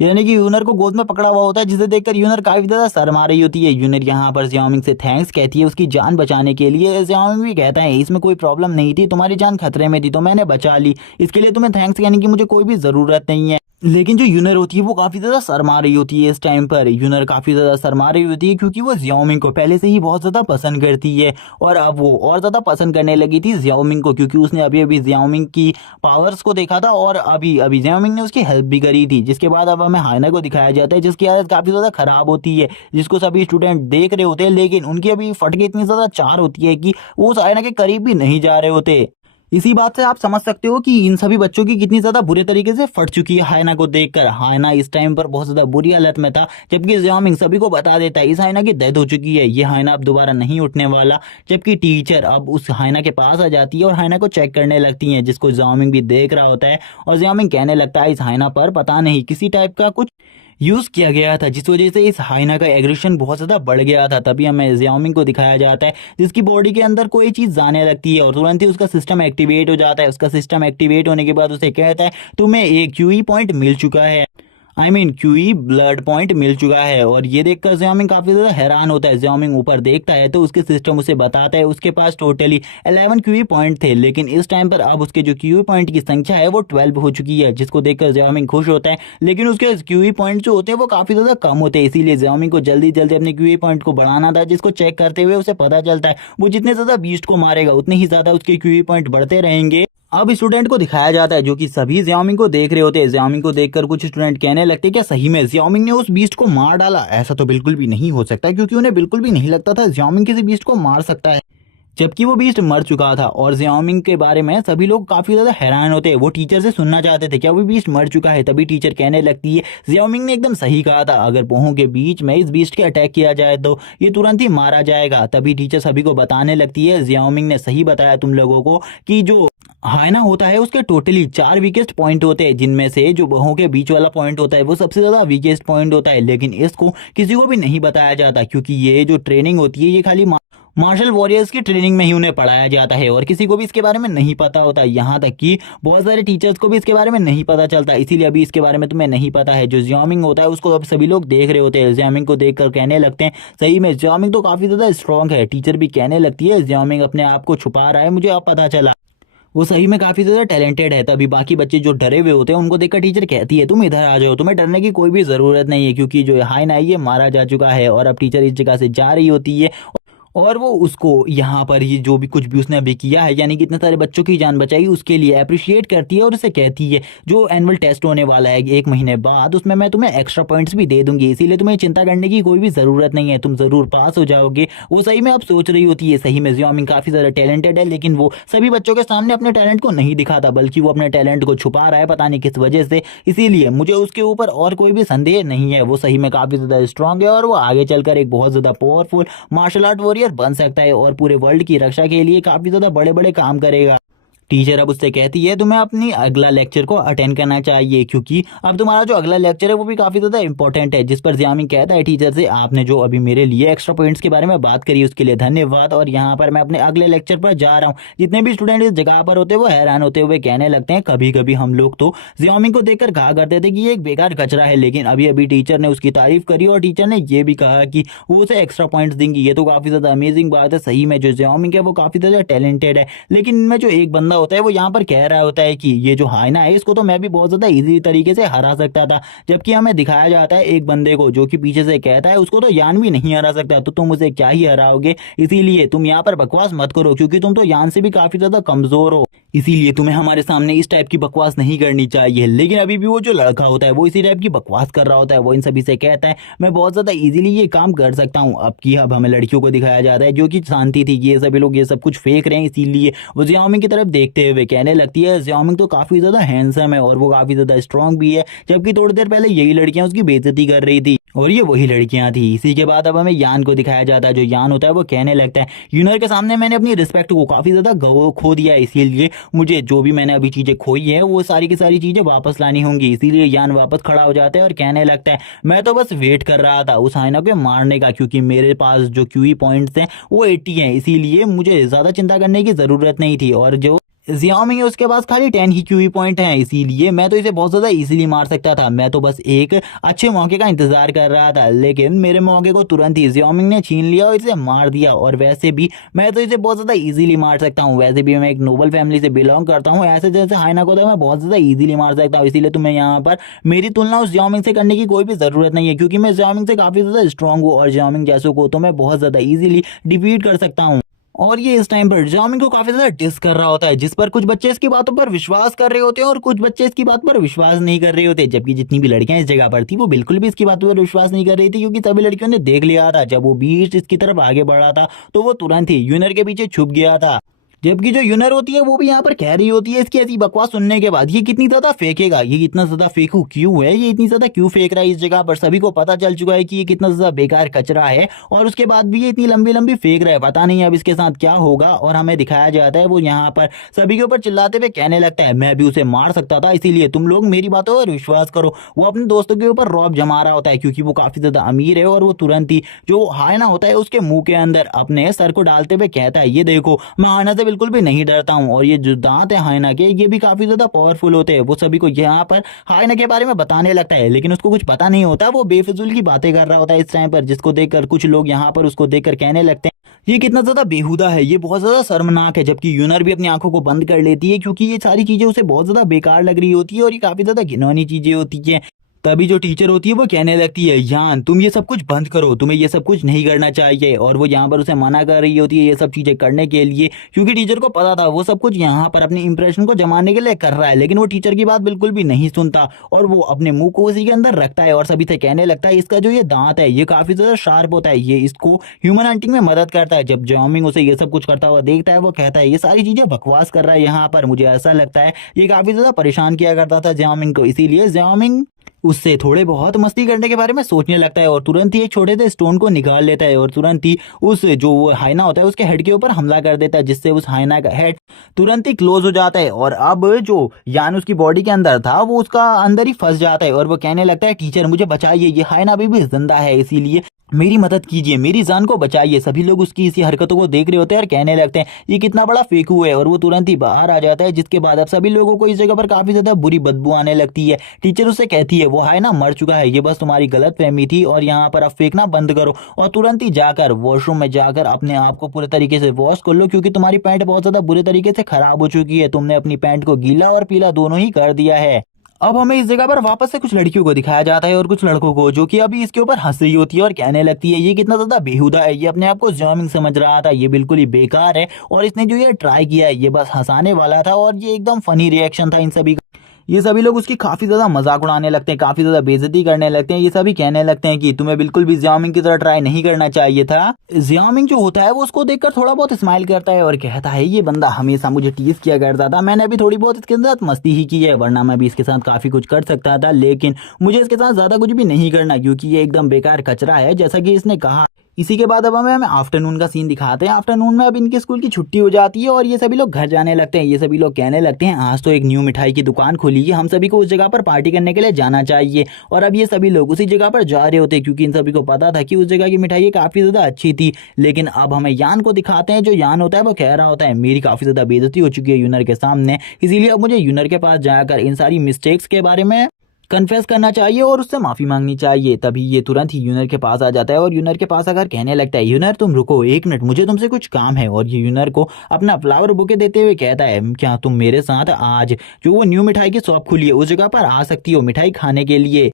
यानी कि यूनर को गोद में पकड़ा हुआ होता है, जिसे देखकर यूनर काफी ज्यादा शर्मा रही होती है। यूनर यहाँ पर जियाओमिंग से थैंक्स कहती है उसकी जान बचाने के लिए। जियाओमिंग भी कहता है इसमें कोई प्रॉब्लम नहीं थी, तुम्हारी जान खतरे में थी तो मैंने बचा ली, इसके लिए तुम्हें थैंक्स कहने की मुझे कोई भी जरूरत नहीं है। लेकिन जो यूनर होती है वो काफी ज्यादा शर्मा रही होती है। इस टाइम पर यूनर काफी ज्यादा शर्मा रही होती है क्योंकि वो जियाओमिंग को पहले से ही बहुत ज्यादा पसंद करती है और अब वो और ज्यादा पसंद करने लगी थी जियाओमिंग को, क्योंकि उसने अभी अभी जियाओमिंग की पावर्स को देखा था और अभी अभी जियाओमिंग ने उसकी हेल्प भी करी थी। जिसके बाद अब हमें हाइना को दिखाया जाता है जिसकी हालत काफी ज्यादा खराब होती है, जिसको सभी स्टूडेंट देख रहे होते हैं, लेकिन उनकी अभी फटके इतनी ज्यादा चार होती है कि वो उस हाइना के करीब भी नहीं जा रहे होते। इसी बात से आप समझ सकते हो कि इन सभी बच्चों की कितनी ज्यादा बुरे तरीके से फट चुकी है हाइना को देखकर। हाइना इस टाइम पर बहुत ज्यादा बुरी हालत में था, जबकि जियाओमिंग सभी को बता देता है इस हाइना की डेथ हो चुकी है, ये हाइना अब दोबारा नहीं उठने वाला। जबकि टीचर अब उस हाइना के पास आ जाती है और हाइना को चेक करने लगती है, जिसको जियाओमिंग भी देख रहा होता है। और जियाओमिंग कहने लगता है इस हाइना पर पता नहीं किसी टाइप का कुछ यूज किया गया था, जिस वजह से इस हाइना का एग्रेशन बहुत ज्यादा बढ़ गया था। तभी हमें जियाओमिंग को दिखाया जाता है जिसकी बॉडी के अंदर कोई चीज जाने लगती है और तुरंत ही उसका सिस्टम एक्टिवेट हो जाता है। उसका सिस्टम एक्टिवेट होने के बाद उसे कहता है तुम्हें एक क्यूई पॉइंट मिल चुका है, क्यूई ब्लड पॉइंट मिल चुका है। और ये देखकर जियाओमिंग काफी ज्यादा हैरान होता है। जियाओमिंग ऊपर देखता है तो उसके सिस्टम उसे बताता है उसके पास टोटली 11 क्यूई पॉइंट थे, लेकिन इस टाइम पर अब उसके जो क्यूई पॉइंट की संख्या है वो 12 हो चुकी है, जिसको देखकर जियाओमिंग खुश होता है। लेकिन उसके क्यूई पॉइंट जो होते हैं वो काफी ज्यादा कम होते हैं, इसीलिए जियाओमिंग को जल्दी जल्दी अपने क्यूई पॉइंट को बढ़ाना था, जिसको चेक करते हुए उसे पता चलता है वो जितने ज्यादा बीस्ट को मारेगा उतने ही ज्यादा उसके क्यूई पॉइंट बढ़ते रहेंगे। अब स्टूडेंट को दिखाया जाता है जो कि सभी जियाओमिंग को देख रहे होते हैं। जियाओमिंग को देखकर कुछ स्टूडेंट कहने लगते हैं क्या सही में जियाओमिंग ने उस बीस्ट को मार डाला? ऐसा तो बिल्कुल भी नहीं हो सकता, क्योंकि उन्हें बिल्कुल भी नहीं लगता था जियाओमिंग किसी बीस्ट को मार सकता है, जबकि वो बीस्ट मर चुका था। और जियाओमिंग के बारे में सभी लोग काफी ज्यादा हैरान होते हैं। वो टीचर से सुनना चाहते थे क्या वो बीस्ट मर चुका है। तभी टीचर कहने लगती है जियाओमिंग ने एकदम सही कहा था, अगर पोहों के बीच में इस बीस्ट के अटैक किया जाए तो ये तुरंत ही मारा जाएगा। तभी टीचर सभी को बताने लगती है जियाओमिंग ने सही बताया तुम लोगों को कि जो हाइना होता है उसके टोटली 4 वीकेस्ट पॉइंट होते हैं, जिनमें से जो बहों के बीच वाला पॉइंट होता है वो सबसे ज्यादा वीकेस्ट पॉइंट होता है। लेकिन इसको किसी को भी नहीं बताया जाता, क्योंकि ये जो ट्रेनिंग होती है ये खाली मार्शल वॉरियर्स की ट्रेनिंग में ही उन्हें पढ़ाया जाता है और किसी को भी इसके बारे में नहीं पता होता। यहाँ तक कि बहुत सारे टीचर्स को भी इसके बारे में नहीं पता चलता, इसीलिए अभी इसके बारे में तुम्हें नहीं पता है। जो जियाओमिंग होता है उसको अब सभी लोग देख रहे होते हैं। जियाओमिंग को देखकर कहने लगते हैं सही में जियाओमिंग तो काफी ज्यादा स्ट्रांग है। टीचर भी कहने लगती है जियाओमिंग अपने आप को छुपा रहा है, मुझे अब पता चला वो सही में काफी ज्यादा टैलेंटेड है। तभी बाकी बच्चे जो डरे हुए होते हैं उनको देखकर टीचर कहती है तुम इधर आ जाओ, तुम्हें डरने की कोई भी जरूरत नहीं है, क्योंकि जो हाइना है ये मारा जा चुका है। और अब टीचर इस जगह से जा रही होती है और वो उसको यहाँ पर ये जो भी कुछ भी उसने अभी किया है, यानी कि इतने सारे बच्चों की जान बचाई, उसके लिए अप्रिशिएट करती है और उसे कहती है जो एनुअल टेस्ट होने वाला है 1 महीने बाद उसमें मैं तुम्हें एक्स्ट्रा पॉइंट्स भी दे दूंगी, इसीलिए तुम्हें चिंता करने की कोई भी जरूरत नहीं है, तुम जरूर पास हो जाओगे। वो सही में अब सोच रही होती है सही में जियाओमिंग काफी ज्यादा टैलेंटेड है, लेकिन वो सभी बच्चों के सामने अपने टैलेंट को नहीं दिखाता, बल्कि वो अपने टैलेंट को छुपा रहा है पता नहीं किस वजह से। इसीलिए मुझे उसके ऊपर और कोई भी संदेह नहीं है, वो सही में काफी ज्यादा स्ट्रांग है और वो आगे चलकर एक बहुत ज्यादा पावरफुल मार्शल आर्ट वॉरियर बन सकता है और पूरे वर्ल्ड की रक्षा के लिए काफी ज्यादा बड़े बड़े काम करेगा। टीचर अब उससे कहती है तुम्हें अपनी अगला लेक्चर को अटेंड करना चाहिए, क्योंकि अब तुम्हारा जो अगला लेक्चर है वो भी काफी ज्यादा इंपॉर्टेंट है। जिस पर जियाओमिंग कहता है टीचर से आपने जो अभी मेरे लिए एक्स्ट्रा पॉइंट्स के बारे में बात करी उसके लिए धन्यवाद, और यहाँ पर मैं अपने अगले लेक्चर पर जा रहा हूँ। जितने भी स्टूडेंट इस जगह पर होते हैं वो हैरान होते हुए कहने लगते हैं कभी कभी हम लोग तो जियाओमिंग को देखकर कहा करते थे कि ये एक बेकार कचरा है, लेकिन अभी अभी टीचर ने उसकी तारीफ करी और टीचर ने ये भी कहा कि वो उसे एक्स्ट्रा पॉइंट्स देंगी। ये तो काफी ज्यादा अमेजिंग बात है, सही में जो जियाओमिंग है वो काफी ज्यादा टैलेंटेड है, लेकिन इनमें जो एक बंदा होता है वो यहाँ पर कह रहा होता है कि ये जो हाइना है इसको तो मैं भी बहुत ज्यादा इजी तरीके से हरा सकता था, जबकि हमें दिखाया जाता है एक बंदे को जो कि पीछे से कहता है उसको तो यान भी नहीं हरा सकता, तो तुम उसे क्या ही हराओगे, इसीलिए तुम यहाँ पर बकवास मत करो क्योंकि तुम तो यान से भी काफी ज्यादा कमजोर हो, इसीलिए तुम्हें हमारे सामने इस टाइप की बकवास नहीं करनी चाहिए। लेकिन अभी भी वो जो लड़का होता है वो इसी टाइप की बकवास कर रहा होता है, वो इन सभी से कहता है मैं बहुत ज्यादा इजीली ये काम कर सकता हूँ। अब हमें लड़कियों को दिखाया जाता है जो कि शांति थी कि ये सभी लोग ये सब कुछ फेंक रहे हैं, इसीलिए वो जियाओमिंग की तरफ देखते हुए कहने लगती है जियाओमिंग तो काफी ज्यादा हैंडसम है और वो काफी ज्यादा स्ट्रांग भी है, जबकि थोड़ी देर पहले यही लड़कियां उसकी बेइज्जती कर रही थी और ये वही लड़कियां थी। इसी के बाद अब हमें यान को दिखाया जाता है, जो यान होता है वो कहने लगता है यूनर के सामने मैंने अपनी रिस्पेक्ट को काफी ज्यादा खो दिया है, इसीलिए मुझे जो भी मैंने अभी चीजें खोई है वो सारी की सारी चीजें वापस लानी होंगी। इसीलिए यान वापस खड़ा हो जाता है और कहने लगता है मैं तो बस वेट कर रहा था उस हाइना को मारने का, क्योंकि मेरे पास जो क्यूई पॉइंट्स हैं वो 80 हैं, इसीलिए मुझे ज्यादा चिंता करने की जरूरत नहीं थी, और जो जियाओमिंग है उसके पास खाली 10 ही क्यूई पॉइंट हैं, इसीलिए मैं तो इसे बहुत ज्यादा इजीली मार सकता था। मैं तो बस एक अच्छे मौके का इंतजार कर रहा था, लेकिन मेरे मौके को तुरंत ही जियाओमिंग ने छीन लिया और इसे मार दिया। और वैसे भी मैं तो इसे बहुत ज्यादा इजीली मार सकता हूँ, वैसे भी मैं एक नोबल फैमिली से बिलोंग करता हूँ, ऐसे जैसे हाइना को तो मैं बहुत ज्यादा इजीली मार सकता हूँ, इसीलिए तुम्हें यहाँ पर मेरी तुलना उस जियाओमिंग से करने की कोई भी जरूरत नहीं है, क्योंकि मैं जियाओमिंग से काफी ज्यादा स्ट्रांग हूँ और जियाओमिंग जैसों को तो मैं बहुत ज्यादा इजीली डिफीट कर सकता हूँ। और ये इस टाइम पर जियाओमिंग को काफी ज्यादा डिस कर रहा होता है, जिस पर कुछ बच्चे इसकी बातों पर विश्वास कर रहे होते हैं और कुछ बच्चे इसकी बात पर विश्वास नहीं कर रहे होते, जबकि जितनी भी लड़कियां इस जगह पर थी वो बिल्कुल भी इसकी बातों पर विश्वास नहीं कर रही थी, क्योंकि सभी लड़कियों ने देख लिया था जब वो बीस्ट इसकी तरफ आगे बढ़ रहा था तो वो तुरंत ही यूनर के पीछे छुप गया था। जबकि जो यूनर होती है वो भी यहाँ पर कह रही होती है इसकी ऐसी बकवास सुनने के बाद ये कितनी ज्यादा फेंकेगा, ये इतना ज्यादा फेंकू क्यों है, ये इतनी ज्यादा क्यों फेंक रहा है इस जगह पर, सभी को पता चल चुका है कि ये कितना ज्यादा बेकार कचरा है और उसके बाद भी ये इतनी लंबी लंबी फेंक रहा है, पता नहीं अब इसके साथ क्या होगा। और हमें दिखाया जाता है वो यहाँ पर सभी के ऊपर चिल्लाते हुए कहने लगता है मैं भी उसे मार सकता था, इसीलिए तुम लोग मेरी बातों पर विश्वास करो। वो अपने दोस्तों के ऊपर रौब जमा रहा होता है क्योंकि वो काफी ज्यादा अमीर है, और वो तुरंत ही जो हाइना होता है उसके मुंह के अंदर अपने सर को डालते हुए कहता है ये देखो मैं हाइना से बिल्कुल भी नहीं डरता हूँ, और ये जो दांत है हाइना के ये भी काफी ज्यादा पावरफुल होते हैं। वो सभी को यहाँ पर हाइना के बारे में बताने लगता है, लेकिन उसको कुछ पता नहीं होता, वो बेफिजूल की बातें कर रहा होता है इस टाइम पर, जिसको देखकर कुछ लोग यहाँ पर उसको देखकर कहने लगते हैं ये कितना ज्यादा बेहुदा है, ये बहुत ज्यादा शर्मनाक है। जबकि यूनर भी अपनी आंखों को बंद कर लेती है क्योंकि ये सारी चीजें उसे बहुत ज्यादा बेकार लग रही होती है और ये काफी ज्यादा घिनौनी चीजें होती है। तभी जो टीचर होती है वो कहने लगती है यान तुम ये सब कुछ बंद करो, तुम्हें ये सब कुछ नहीं करना चाहिए, और वो यहाँ पर उसे मना कर रही होती है ये सब चीजें करने के लिए, क्योंकि टीचर को पता था वो सब कुछ यहाँ पर अपनी इंप्रेशन को जमाने के लिए कर रहा है, लेकिन वो टीचर की बात बिल्कुल भी नहीं सुनता और वो अपने मुंह को उसी के अंदर रखता है और सभी से कहने लगता है इसका जो ये दांत है ये काफी ज्यादा शार्प होता है, ये इसको ह्यूमन हंटिंग में मदद करता है। जब जियाओमिंग उसे ये सब कुछ करता हुआ देखता है वो कहता है ये सारी चीजें बकवास कर रहा है यहाँ पर, मुझे ऐसा लगता है ये काफी ज्यादा परेशान किया करता था जियाओमिंग को, इसीलिए जियाओमिंग उससे थोड़े बहुत मस्ती करने के बारे में सोचने लगता है और तुरंत ही एक छोटे से स्टोन को निकाल लेता है और तुरंत ही उस जो हाइना होता है उसके हेड के ऊपर हमला कर देता है, जिससे उस हाइना का हेड तुरंत ही क्लोज हो जाता है। और अब जो यान उसकी बॉडी के अंदर था वो उसका अंदर ही फंस जाता है और वो कहने लगता है टीचर मुझे बचाइए, ये हाइना अभी भी जिंदा है, इसीलिए मेरी मदद कीजिए, मेरी जान को बचाइए। सभी लोग उसकी इसी हरकतों को देख रहे होते हैं और कहने लगते हैं ये कितना बड़ा फेंकू है, और वो तुरंत ही बाहर आ जाता है, जिसके बाद अब सभी लोगों को इस जगह पर काफी ज्यादा बुरी बदबू आने लगती है। टीचर उससे कहती है वो हाइना मर चुका है, ये बस तुम्हारी गलत फहमी थी और यहाँ पर अब फेंकना बंद करो और तुरंत ही जाकर वॉशरूम में जाकर अपने आप को पूरे तरीके से वॉश कर लो, क्योंकि तुम्हारी पैंट बहुत ज्यादा बुरे तरीके से खराब हो चुकी है, तुमने अपनी पैंट को गीला और पीला दोनों ही कर दिया है। अब हमें इस जगह पर वापस से कुछ लड़कियों को दिखाया जाता है और कुछ लड़कों को, जो कि अभी इसके ऊपर हंस रही होती है और कहने लगती है ये कितना ज्यादा बेहुदा है, ये अपने आप को जियाओमिंग समझ रहा था, ये बिल्कुल ही बेकार है और इसने जो ये ट्राई किया है ये बस हंसाने वाला था और ये एकदम फनी रिएक्शन था इन सभी का। ये सभी लोग उसकी काफी ज्यादा मजाक उड़ाने लगते हैं, काफी ज्यादा बेइज्जती करने लगते हैं। ये सभी कहने लगते हैं कि तुम्हें बिल्कुल भी जियाओमिंग की तरह ट्राई नहीं करना चाहिए था। जियाओमिंग जो होता है वो उसको देखकर थोड़ा बहुत स्माइल करता है और कहता है ये बंदा हमेशा मुझे टीज किया करता था, मैंने अभी थोड़ी बहुत इसके साथ मस्ती ही की है, वरना मैं भी इसके साथ काफी कुछ कर सकता था, लेकिन मुझे इसके साथ ज्यादा कुछ भी नहीं करना क्योंकि ये एकदम बेकार कचरा है, जैसा कि इसने कहा। इसी के बाद अब हमें आफ्टरनून का सीन दिखाते हैं। आफ्टरनून में अब इनके स्कूल की छुट्टी हो जाती है और ये सभी लोग घर जाने लगते हैं। ये सभी लोग कहने लगते हैं आज तो एक न्यू मिठाई की दुकान खुली है, हम सभी को उस जगह पर पार्टी करने के लिए जाना चाहिए। और अब ये सभी लोग उसी जगह पर जा रहे होते हैं क्योंकि इन सभी को पता था कि उस जगह की मिठाई काफी ज्यादा अच्छी थी। लेकिन अब हमें यान को दिखाते हैं। जो यान होता है वो कह रहा होता है मेरी काफी ज्यादा बेइज्जती हो चुकी है यूनर के सामने, इसीलिए अब मुझे यूनर के पास जाकर इन सारी मिस्टेक्स के बारे में कन्फेस करना चाहिए और उससे माफी मांगनी चाहिए। तभी ये तुरंत ही यूनर के पास आ जाता है और यूनर के पास आकर कहने लगता है, यूनर तुम रुको 1 मिनट, मुझे तुमसे कुछ काम है। और ये यूनर को अपना फ्लावर बुके देते हुए कहता है, क्या तुम मेरे साथ आज जो वो न्यू मिठाई की शॉप खुली है उस जगह पर आ सकती हो मिठाई खाने के लिए।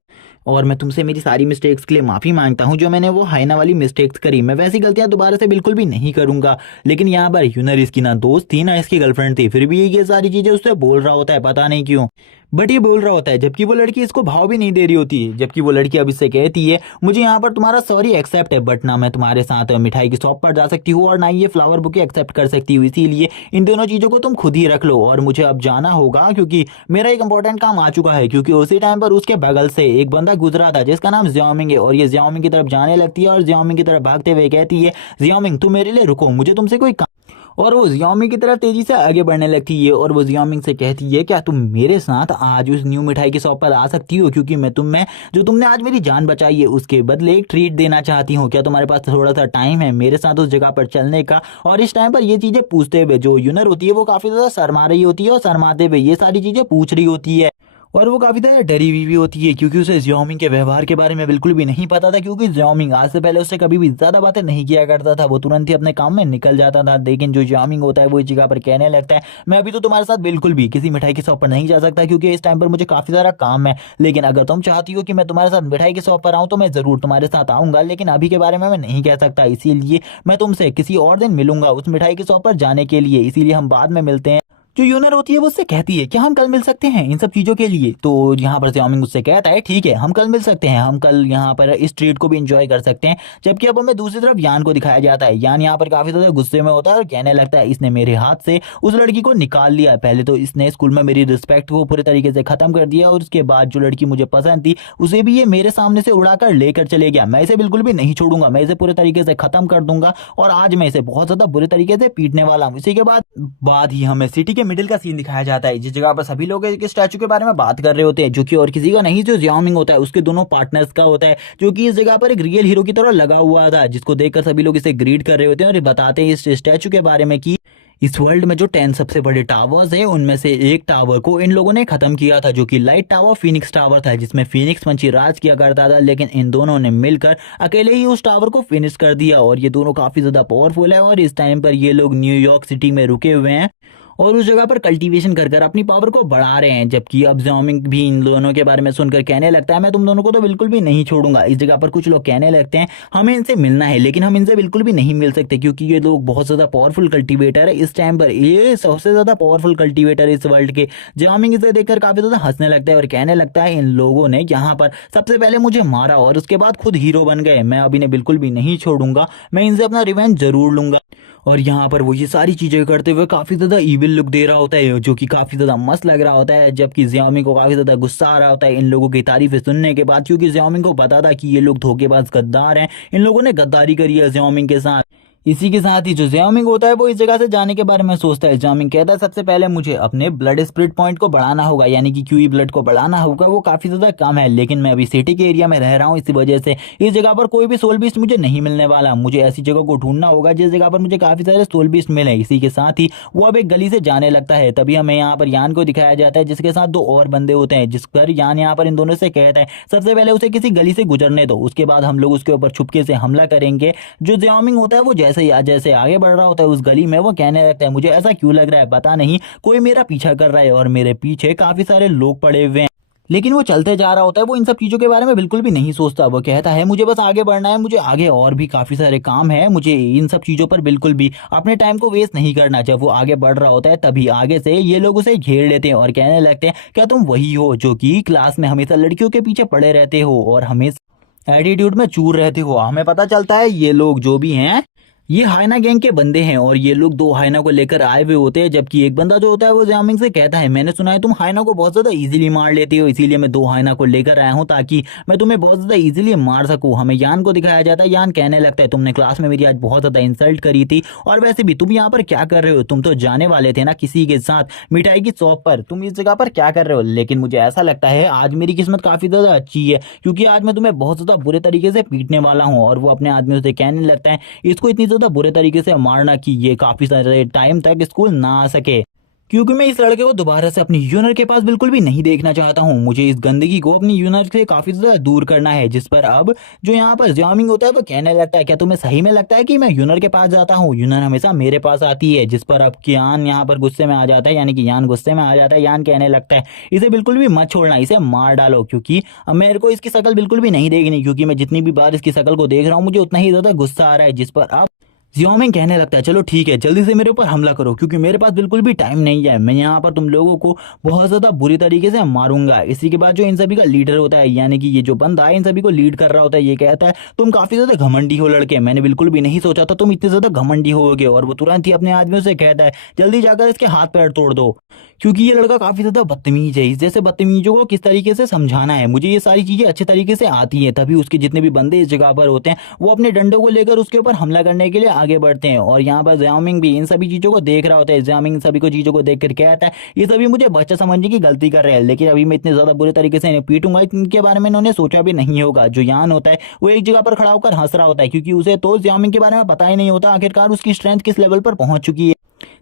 और मैं तुमसे मेरी सारी मिस्टेक्स के लिए माफी मांगता हूँ जो मैंने वो हाइना वाली मिस्टेक्स करी। मैं वैसी गलतियां दोबारा से बिल्कुल भी नहीं करूंगा। लेकिन यहाँ पर यूनर इसकी ना दोस्त थी ना इसकी गर्लफ्रेंड थी, फिर भी ये सारी चीजें उससे बोल रहा होता है, पता नहीं क्यों बट ये बोल रहा होता है। जबकि वो लड़की इसको भाव भी नहीं दे रही होती है। जबकि वो लड़की अब इससे कहती है, मुझे यहाँ पर तुम्हारा सॉरी एक्सेप्ट है, बट ना मैं तुम्हारे साथ मिठाई की शॉप पर जा सकती हूँ और ना ही ये फ्लावर बुके एक्सेप्ट कर सकती हूँ। इसीलिए इन दोनों चीजों को तुम खुद ही रख लो और मुझे अब जाना होगा क्योंकि मेरा एक इंपॉर्टेंट काम आ चुका है। क्योंकि उसी टाइम पर उसके बगल से एक बंदा गुजरा था जिसका नाम जियाओमिंग है और ये जियाओमिंग की तरफ जाने लगती है और जियाओमिंग की तरफ भागते हुए कहती है, जियाओमिंग तुम मेरे लिए रुको, मुझे तुमसे कोई और वो जियाओमिंग की तरफ तेजी से आगे बढ़ने लगती है और वो जियाओमिंग से कहती है, क्या तुम मेरे साथ आज उस न्यू मिठाई की शॉप पर आ सकती हो, क्योंकि मैं तुम्हें जो तुमने आज मेरी जान बचाई है उसके बदले एक ट्रीट देना चाहती हूँ। क्या तुम्हारे पास थोड़ा सा टाइम है मेरे साथ उस जगह पर चलने का। और इस टाइम पर ये चीजें पूछते हुए जो यूनर होती है वो काफी ज्यादा शर्मा रही होती है और शर्माते हुए ये सारी चीजें पूछ रही होती है। और वो काफी ज्यादा डरी हुई भी होती है क्योंकि उसे जियाओमिंग के व्यवहार के बारे में बिल्कुल भी नहीं पता था। क्योंकि जियाओमिंग आज से पहले उससे कभी भी ज्यादा बातें नहीं किया करता था, वो तुरंत ही अपने काम में निकल जाता था। लेकिन जो जियाओमिंग होता है वो इस जगह पर कहने लगता है, मैं अभी तो तुम्हारे साथ बिल्कुल भी किसी मिठाई की शॉप पर नहीं जा सकता क्योंकि इस टाइम पर मुझे काफी सारा काम है। लेकिन अगर तुम चाहती हो कि मैं तुम्हारे साथ मिठाई की शॉप पर आऊँ तो मैं जरूर तुम्हारे साथ आऊंगा, लेकिन अभी के बारे में मैं नहीं कह सकता। इसीलिए मैं तुमसे किसी और दिन मिलूंगा उस मिठाई की शॉप पर जाने के लिए, इसीलिए हम बाद में मिलते हैं। जो यूनर होती है वो उससे कहती है, क्या हम कल मिल सकते हैं इन सब चीजों के लिए। तो यहाँ पर जियाओमिंग उससे कहता है, ठीक है हम कल मिल सकते हैं, हम कल यहाँ पर इस ट्रीट को भी एंजॉय कर सकते हैं। जबकि अब हमें दूसरी तरफ यान को दिखाया जाता है। यान यहाँ पर काफी ज्यादा गुस्से में होता है और कहने लगता है, इसने मेरे हाथ से उस लड़की को निकाल लिया। पहले तो इसने स्कूल में मेरी रिस्पेक्ट को पूरे तरीके से खत्म कर दिया और उसके बाद जो लड़की मुझे पसंद थी उसे भी ये मेरे सामने से उड़ाकर लेकर चले गया। मैं इसे बिल्कुल भी नहीं छोड़ूंगा, मैं इसे पूरे तरीके से खत्म कर दूंगा और आज मैं इसे बहुत ज्यादा बुरे तरीके से पीटने वाला हूँ। इसी के बाद ही हमें सिटी के मिडिल का सीन दिखाया जाता है जिस जगह पर सभी लोग एक स्टैचू के बारे में बात कर रहे होते हैं जो कि और किसी का नहीं, जो जियाओमिंग होता है उसके दोनों पार्टनर्स का होता है, जो कि इस जगह पर एक रियल हीरो की तरह लगा हुआ था, जिसको देखकर सभी लोग इसे ग्रीट कर रहे होते हैं और बताते हैं इस स्टैचू के बारे में कि इस वर्ल्ड में जो 10 सबसे बड़े टावर्स हैं उनमें से एक टावर को इन लोगों ने खत्म किया था, जो कि लाइट टावर फिनिक्स टावर था, जिसमें फिनिक्स पंछी राज किया करता था। लेकिन इन दोनों ने मिलकर अकेले ही उस टावर को फिनिश कर दिया और ये दोनों काफी ज्यादा पावरफुल है। और इस टाइम पर ये लोग न्यूयॉर्क सिटी में रुके हुए हैं और उस जगह पर कल्टीवेशन कर कर अपनी पावर को बढ़ा रहे हैं। जबकि अब जियाओमिंग भी इन दोनों के बारे में सुनकर कहने लगता है, मैं तुम दोनों को तो बिल्कुल भी नहीं छोड़ूंगा। इस जगह पर कुछ लोग कहने लगते हैं, हमें इनसे मिलना है लेकिन हम इनसे बिल्कुल भी नहीं मिल सकते क्योंकि ये लोग बहुत ज्यादा पावरफुल कल्टीवेटर है। इस टाइम पर ये सबसे ज्यादा पावरफुल कल्टीवेटर इस वर्ल्ड के। जियाओमिंग इसे देखकर काफी ज्यादा हंसने लगता है और कहने लगता है, इन लोगों ने यहाँ पर सबसे पहले मुझे मारा और उसके बाद खुद हीरो बन गए, मैं अब इन्हें बिल्कुल भी नहीं छोड़ूंगा, मैं इनसे अपना रिवेंज जरूर लूंगा। और यहाँ पर वो ये सारी चीजें करते हुए काफी ज्यादा इविल लुक दे रहा होता है जो कि काफी ज्यादा मस्त लग रहा होता है। जबकि जियाओमिंग को काफी ज्यादा गुस्सा आ रहा होता है इन लोगों की तारीफें सुनने के बाद, क्योंकि जियाओमिंग को पता था कि ये लोग धोखेबाज गद्दार हैं, इन लोगों ने गद्दारी करी है जियाओमिंग के साथ। इसी के साथ ही जो जियाओमिंग होता है वो इस जगह से जाने के बारे में सोचता है। जियाओमिंग कहता है, सबसे पहले मुझे अपने ब्लड स्पिरिट पॉइंट को बढ़ाना होगा, यानी कि क्यूई ब्लड को बढ़ाना होगा। वो काफी ज्यादा कम है लेकिन मैं अभी सिटी के एरिया में रह रहा हूँ, इसी वजह से इस जगह पर कोई भी सोल बीस्ट मुझे नहीं मिलने वाला। मुझे ऐसी जगह को ढूंढना होगा जिस जगह पर मुझे काफी सारे सोल बीस्ट मिले। इसी के साथ ही वो अब एक गली से जाने लगता है। तभी हमें यहाँ पर यान को दिखाया जाता है जिसके साथ 2 और बंदे होते हैं, जिस पर यान यहाँ पर इन दोनों से कहता है, सबसे पहले उसे किसी गली से गुजरने दो, उसके बाद हम लोग उसके ऊपर छुपके से हमला करेंगे। जो जियाओमिंग होता है वो जैसे आगे बढ़ रहा होता है उस गली में, वो कहने लगता है, मुझे ऐसा क्यों लग रहा है पता नहीं, कोई मेरा पीछा कर रहा है और मेरे पीछे काफी सारे लोग पड़े हुए हैं। लेकिन वो चलते जा रहा होता है, वो इन सब चीजों के बारे में बिल्कुल भी नहीं सोचता। वो कहता है, मुझे बस आगे बढ़ना है, मुझे आगे और भी काफी सारे काम है, मुझे इन सब चीजों पर बिल्कुल भी अपने टाइम को वेस्ट नहीं करना। जब वो आगे बढ़ रहा होता है तभी आगे से ये लोग उसे घेर लेते हैं और कहने लगते हैं, क्या तुम वही हो जो कि क्लास में हमेशा लड़कियों के पीछे पड़े रहते हो और हमेशा एटीट्यूड में चूर रहते हो। हमें पता चलता है ये लोग जो भी हैं ये हाइना गैंग के बंदे हैं और ये लोग 2 हाइना को लेकर आए हुए होते हैं। जबकि एक बंदा जो होता है वो जियाओमिंग से कहता है, मैंने सुना है तुम हाइना को बहुत ज्यादा इजीली मार लेती हो, इसीलिए मैं 2 हाइना को लेकर आया हूं ताकि मैं तुम्हें बहुत ज्यादा इजीली मार सकूं। हमें यान को दिखाया जाता है। यान कहने लगता है, तुमने क्लास में मेरी आज बहुत ज्यादा इंसल्ट करी थी और वैसे भी तुम यहाँ पर क्या कर रहे हो, तुम तो जाने वाले थे ना किसी के साथ मिठाई की शॉप पर, तुम इस जगह पर क्या कर रहे हो। लेकिन मुझे ऐसा लगता है आज मेरी किस्मत काफी ज्यादा अच्छी है क्योंकि आज मैं तुम्हें बहुत ज्यादा बुरे तरीके से पीटने वाला हूँ। और वो अपने आदमियों से कहने लगता है, इसको इतनी ज्यादा बुरे तरीके से मारना कि ये काफी सारे टाइम तक स्कूल ना आ सके। क्योंकि मैं इस लड़के को दोबारा से अपनी यूनर के पास बिल्कुल भी नहीं देखना चाहता हूँ। मुझे इस गंदगी को अपनी यूनर से काफी ज्यादा दूर करना है। जिस पर अब जो यहाँ पर जामिंग होता है वो कहने लगता है, क्या तुम्हें सही में लगता है कि मैं यूनर के पास जाता हूँ? यूनर हमेशा मेरे पास आती है। जिस पर अब कियान यहाँ पर गुस्से में आ जाता है, यानी कि यान गुस्से में आ जाता है। यान कहने लगता है इसे बिल्कुल भी मत छोड़ना, इसे मार डालो, क्योंकि अब मेरे को इसकी शक्ल बिल्कुल भी नहीं देखनी, क्योंकि मैं जितनी भी बार इसकी शक्ल को देख रहा हूँ मुझे उतना ही ज्यादा गुस्सा आ रहा है। जिस पर अब जियोमिंग कहने लगता है चलो ठीक है, जल्दी से मेरे ऊपर हमला करो, क्योंकि मेरे पास बिल्कुल भी टाइम नहीं है। मैं यहाँ पर तुम लोगों को बहुत ज्यादा बुरी तरीके से मारूंगा। इसी के बाद जो इन सभी का लीडर होता है, यानी कि ये जो बंदा है इन सभी को लीड कर रहा होता है, ये कहता है तुम काफी ज्यादा घमंडी हो लड़के, मैंने बिल्कुल भी नहीं सोचा था तुम इतने ज्यादा घमंडी होगे। और वो तुरंत ही अपने आदमियों से कहता है जल्दी जाकर इसके हाथ पैर तोड़ दो, क्योंकि ये लड़का काफी ज्यादा बदतमीज है। इस जैसे बदतमीजों को किस तरीके से समझाना है मुझे ये सारी चीजें अच्छे तरीके से आती हैं। तभी उसके जितने भी बंदे इस जगह पर होते हैं वो अपने डंडों को लेकर उसके ऊपर हमला करने के लिए आगे बढ़ते हैं। और यहाँ पर ज़ियाओमिंग भी इन सभी चीजों को देख रहा होता है। ज़ियाओमिंग सभी को चीजों को देख कर कहता है ये सभी मुझे बच्चा समझने की गलती कर रहे हैं, लेकिन अभी मैं इतने ज्यादा बुरे तरीके से इन्हें पीटूंगा इनके बारे में इन्होंने सोचा भी नहीं होगा। जो यान होता है वो एक जगह पर खड़ा होकर हंस रहा होता है, क्योंकि उसे तो ज़ियाओमिंग के बारे में पता ही नहीं होता आखिरकार उसकी स्ट्रेंथ किस लेवल पर पहुंच चुकी है।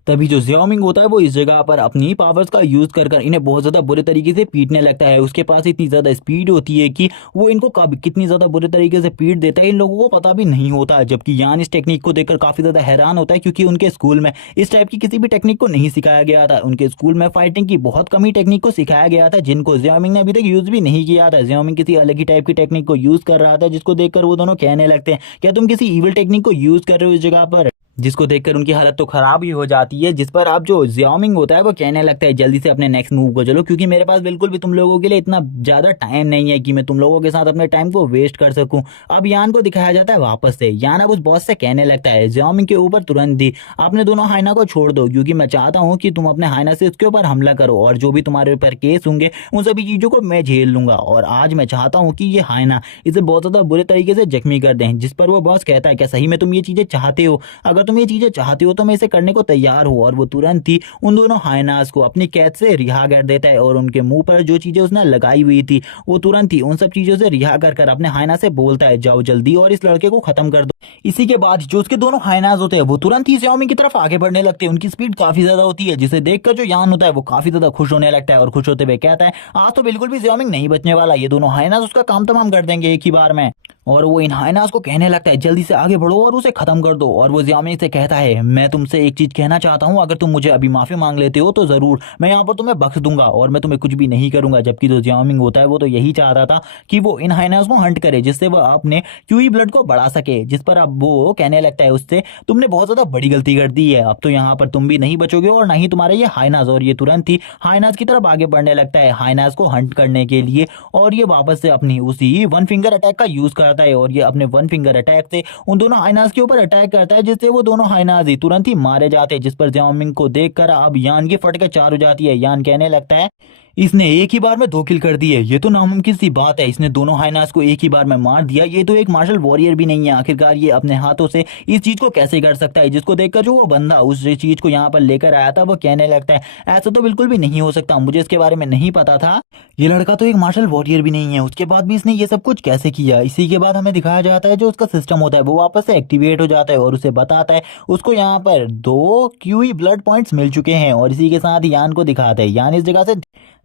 तभी जो ज़ियाओमिंग होता है वो इस जगह पर अपनी पावर्स का यूज कर कर इन्हें बहुत ज्यादा बुरे तरीके से पीटने लगता है। उसके पास इतनी ज्यादा स्पीड होती है कि वो इनको कब कितनी ज्यादा बुरे तरीके से पीट देता है इन लोगों को पता भी नहीं होता है। जबकि यान इस टेक्निक को देखकर काफी ज्यादा हैरान होता है, क्योंकि उनके स्कूल में इस टाइप की किसी भी टेक्निक को नहीं सिखाया गया था। उनके स्कूल में फाइटिंग की बहुत कम ही टेक्निक को सिखाया गया था, जिनको ज़ियाओमिंग ने अभी तक यूज भी नहीं किया था। ज़ियाओमिंग किसी अलग ही टाइप की टेक्निक को यूज कर रहा था, जिसको देखकर वो दोनों कहने लगते हैं क्या तुम किसी इविल टेक्निक को यूज कर रहे हो इस जगह पर, जिसको देखकर उनकी हालत तो खराब ही हो जाती है। जिस पर अब जो ज़ियाओमिंग होता है वो कहने लगता है जल्दी से अपने नेक्स्ट मूव को चलो, क्योंकि मेरे पास बिल्कुल भी तुम लोगों के लिए इतना ज्यादा टाइम नहीं है कि मैं तुम लोगों के साथ अपने टाइम को वेस्ट कर सकूं। अब यान को दिखाया जाता है वापस से। यान अब उस बॉस से कहने लगता है ज़ियाओमिंग के ऊपर तुरंत ही अपने दोनों हाइना को छोड़ दो, क्योंकि मैं चाहता हूँ कि तुम अपने हाइना से उसके ऊपर हमला करो और जो भी तुम्हारे ऊपर केस होंगे उन सभी चीजों को मैं झेल लूंगा। और आज मैं चाहता हूँ कि ये हाइना इसे बहुत ज्यादा बुरे तरीके से जख्मी कर दें। जिस पर वो बॉस कहता है क्या सही में तुम ये चीजें चाहते हो? अगर तुम ये चीजें चाहते हो तो मैं इसे करने को तैयार हूँ। और वो तुरंत ही उन दोनों हाइनास को अपनी कैद से रिहा कर देता है और उनके मुंह पर जो चीजें उसने लगाई हुई थी वो तुरंत ही उन सब चीजों से रिहा कर कर अपने हाइना से बोलता है जाओ जल्दी और इस लड़के को खत्म कर दो। इसी के बाद जो उसके दोनों हाइनाज होते हैं वो तुरंत ही ज़ियाओमिंग की तरफ आगे बढ़ने लगते हैं। उनकी स्पीड काफी ज्यादा होती है, जिसे देखकर जो यान होता है वो काफी ज्यादा खुश होने लगता है और खुश होते हुए कहता है आज तो बिल्कुल भी ज़ियाओमिंग नहीं बचने वाला, ये दोनों हाइनाज उसका काम तमाम कर देंगे एक ही बार में। और वो इन हाइनास को कहने लगता है जल्दी से आगे बढ़ो और उसे खत्म कर दो। और वो ज़ियाओमिंग से कहता है मैं तुमसे एक चीज कहना चाहता हूँ, अगर तुम मुझे अभी माफी मांग लेते हो तो जरूर मैं यहाँ पर तुम्हें बख्श दूंगा और मैं तुम्हें कुछ भी नहीं करूंगा। जबकि जो ज़ियाओमिंग होता है वो तो यही चाहता था कि वो इन हाइनास को हंट करे, जिससे वह अपने क्यूई ब्लड को बढ़ा सके। जिस पर अब वो कहने लगता है उससे तुमने बहुत ज्यादा बड़ी गलती कर दी है, अब तो यहाँ पर तुम भी नहीं बचोगे और ना ही तुम्हारे ये हाइनास। और ये तुरंत ही हाइनास की तरफ आगे बढ़ने लगता है हाइनास को हंट करने के लिए। और ये वापस से अपनी उसी वन फिंगर अटैक का यूज करता है और ये अपने वन फिंगर अटैक से उन दोनों हाइनास के ऊपर अटैक करता है, जिससे वो दोनों हाइनास ही तुरंत ही मारे जाते हैं। जिस पर ज़ियाओमिंग को देखकर अब यान की फट के चार हो जाती है। यान कहने लगता है इसने एक ही बार में 2 किल कर दिए, ये तो नामुमकिन सी बात है। इसने दोनों हाइनास को एक ही बार में मार दिया, ये तो एक मार्शल वॉरियर भी नहीं है। आखिरकार ये अपने हाथों से इस चीज को कैसे कर सकता है? जिसको देखकर जो वो बंदा उस चीज को यहाँ पर लेकर आया था वो कहने लगता है ऐसा तो बिल्कुल भी नहीं हो सकता, मुझे इसके बारे में नहीं पता था, ये लड़का तो एक मार्शल वॉरियर भी नहीं है, उसके बाद भी इसने ये सब कुछ कैसे किया? इसी के बाद हमें दिखाया जाता है जो उसका सिस्टम होता है वो वापस से एक्टिवेट हो जाता है और उसे बताता है उसको यहाँ पर 2 क्यूई ब्लड पॉइंट्स मिल चुके हैं। और इसी के साथ यान को दिखाते हैं यान इस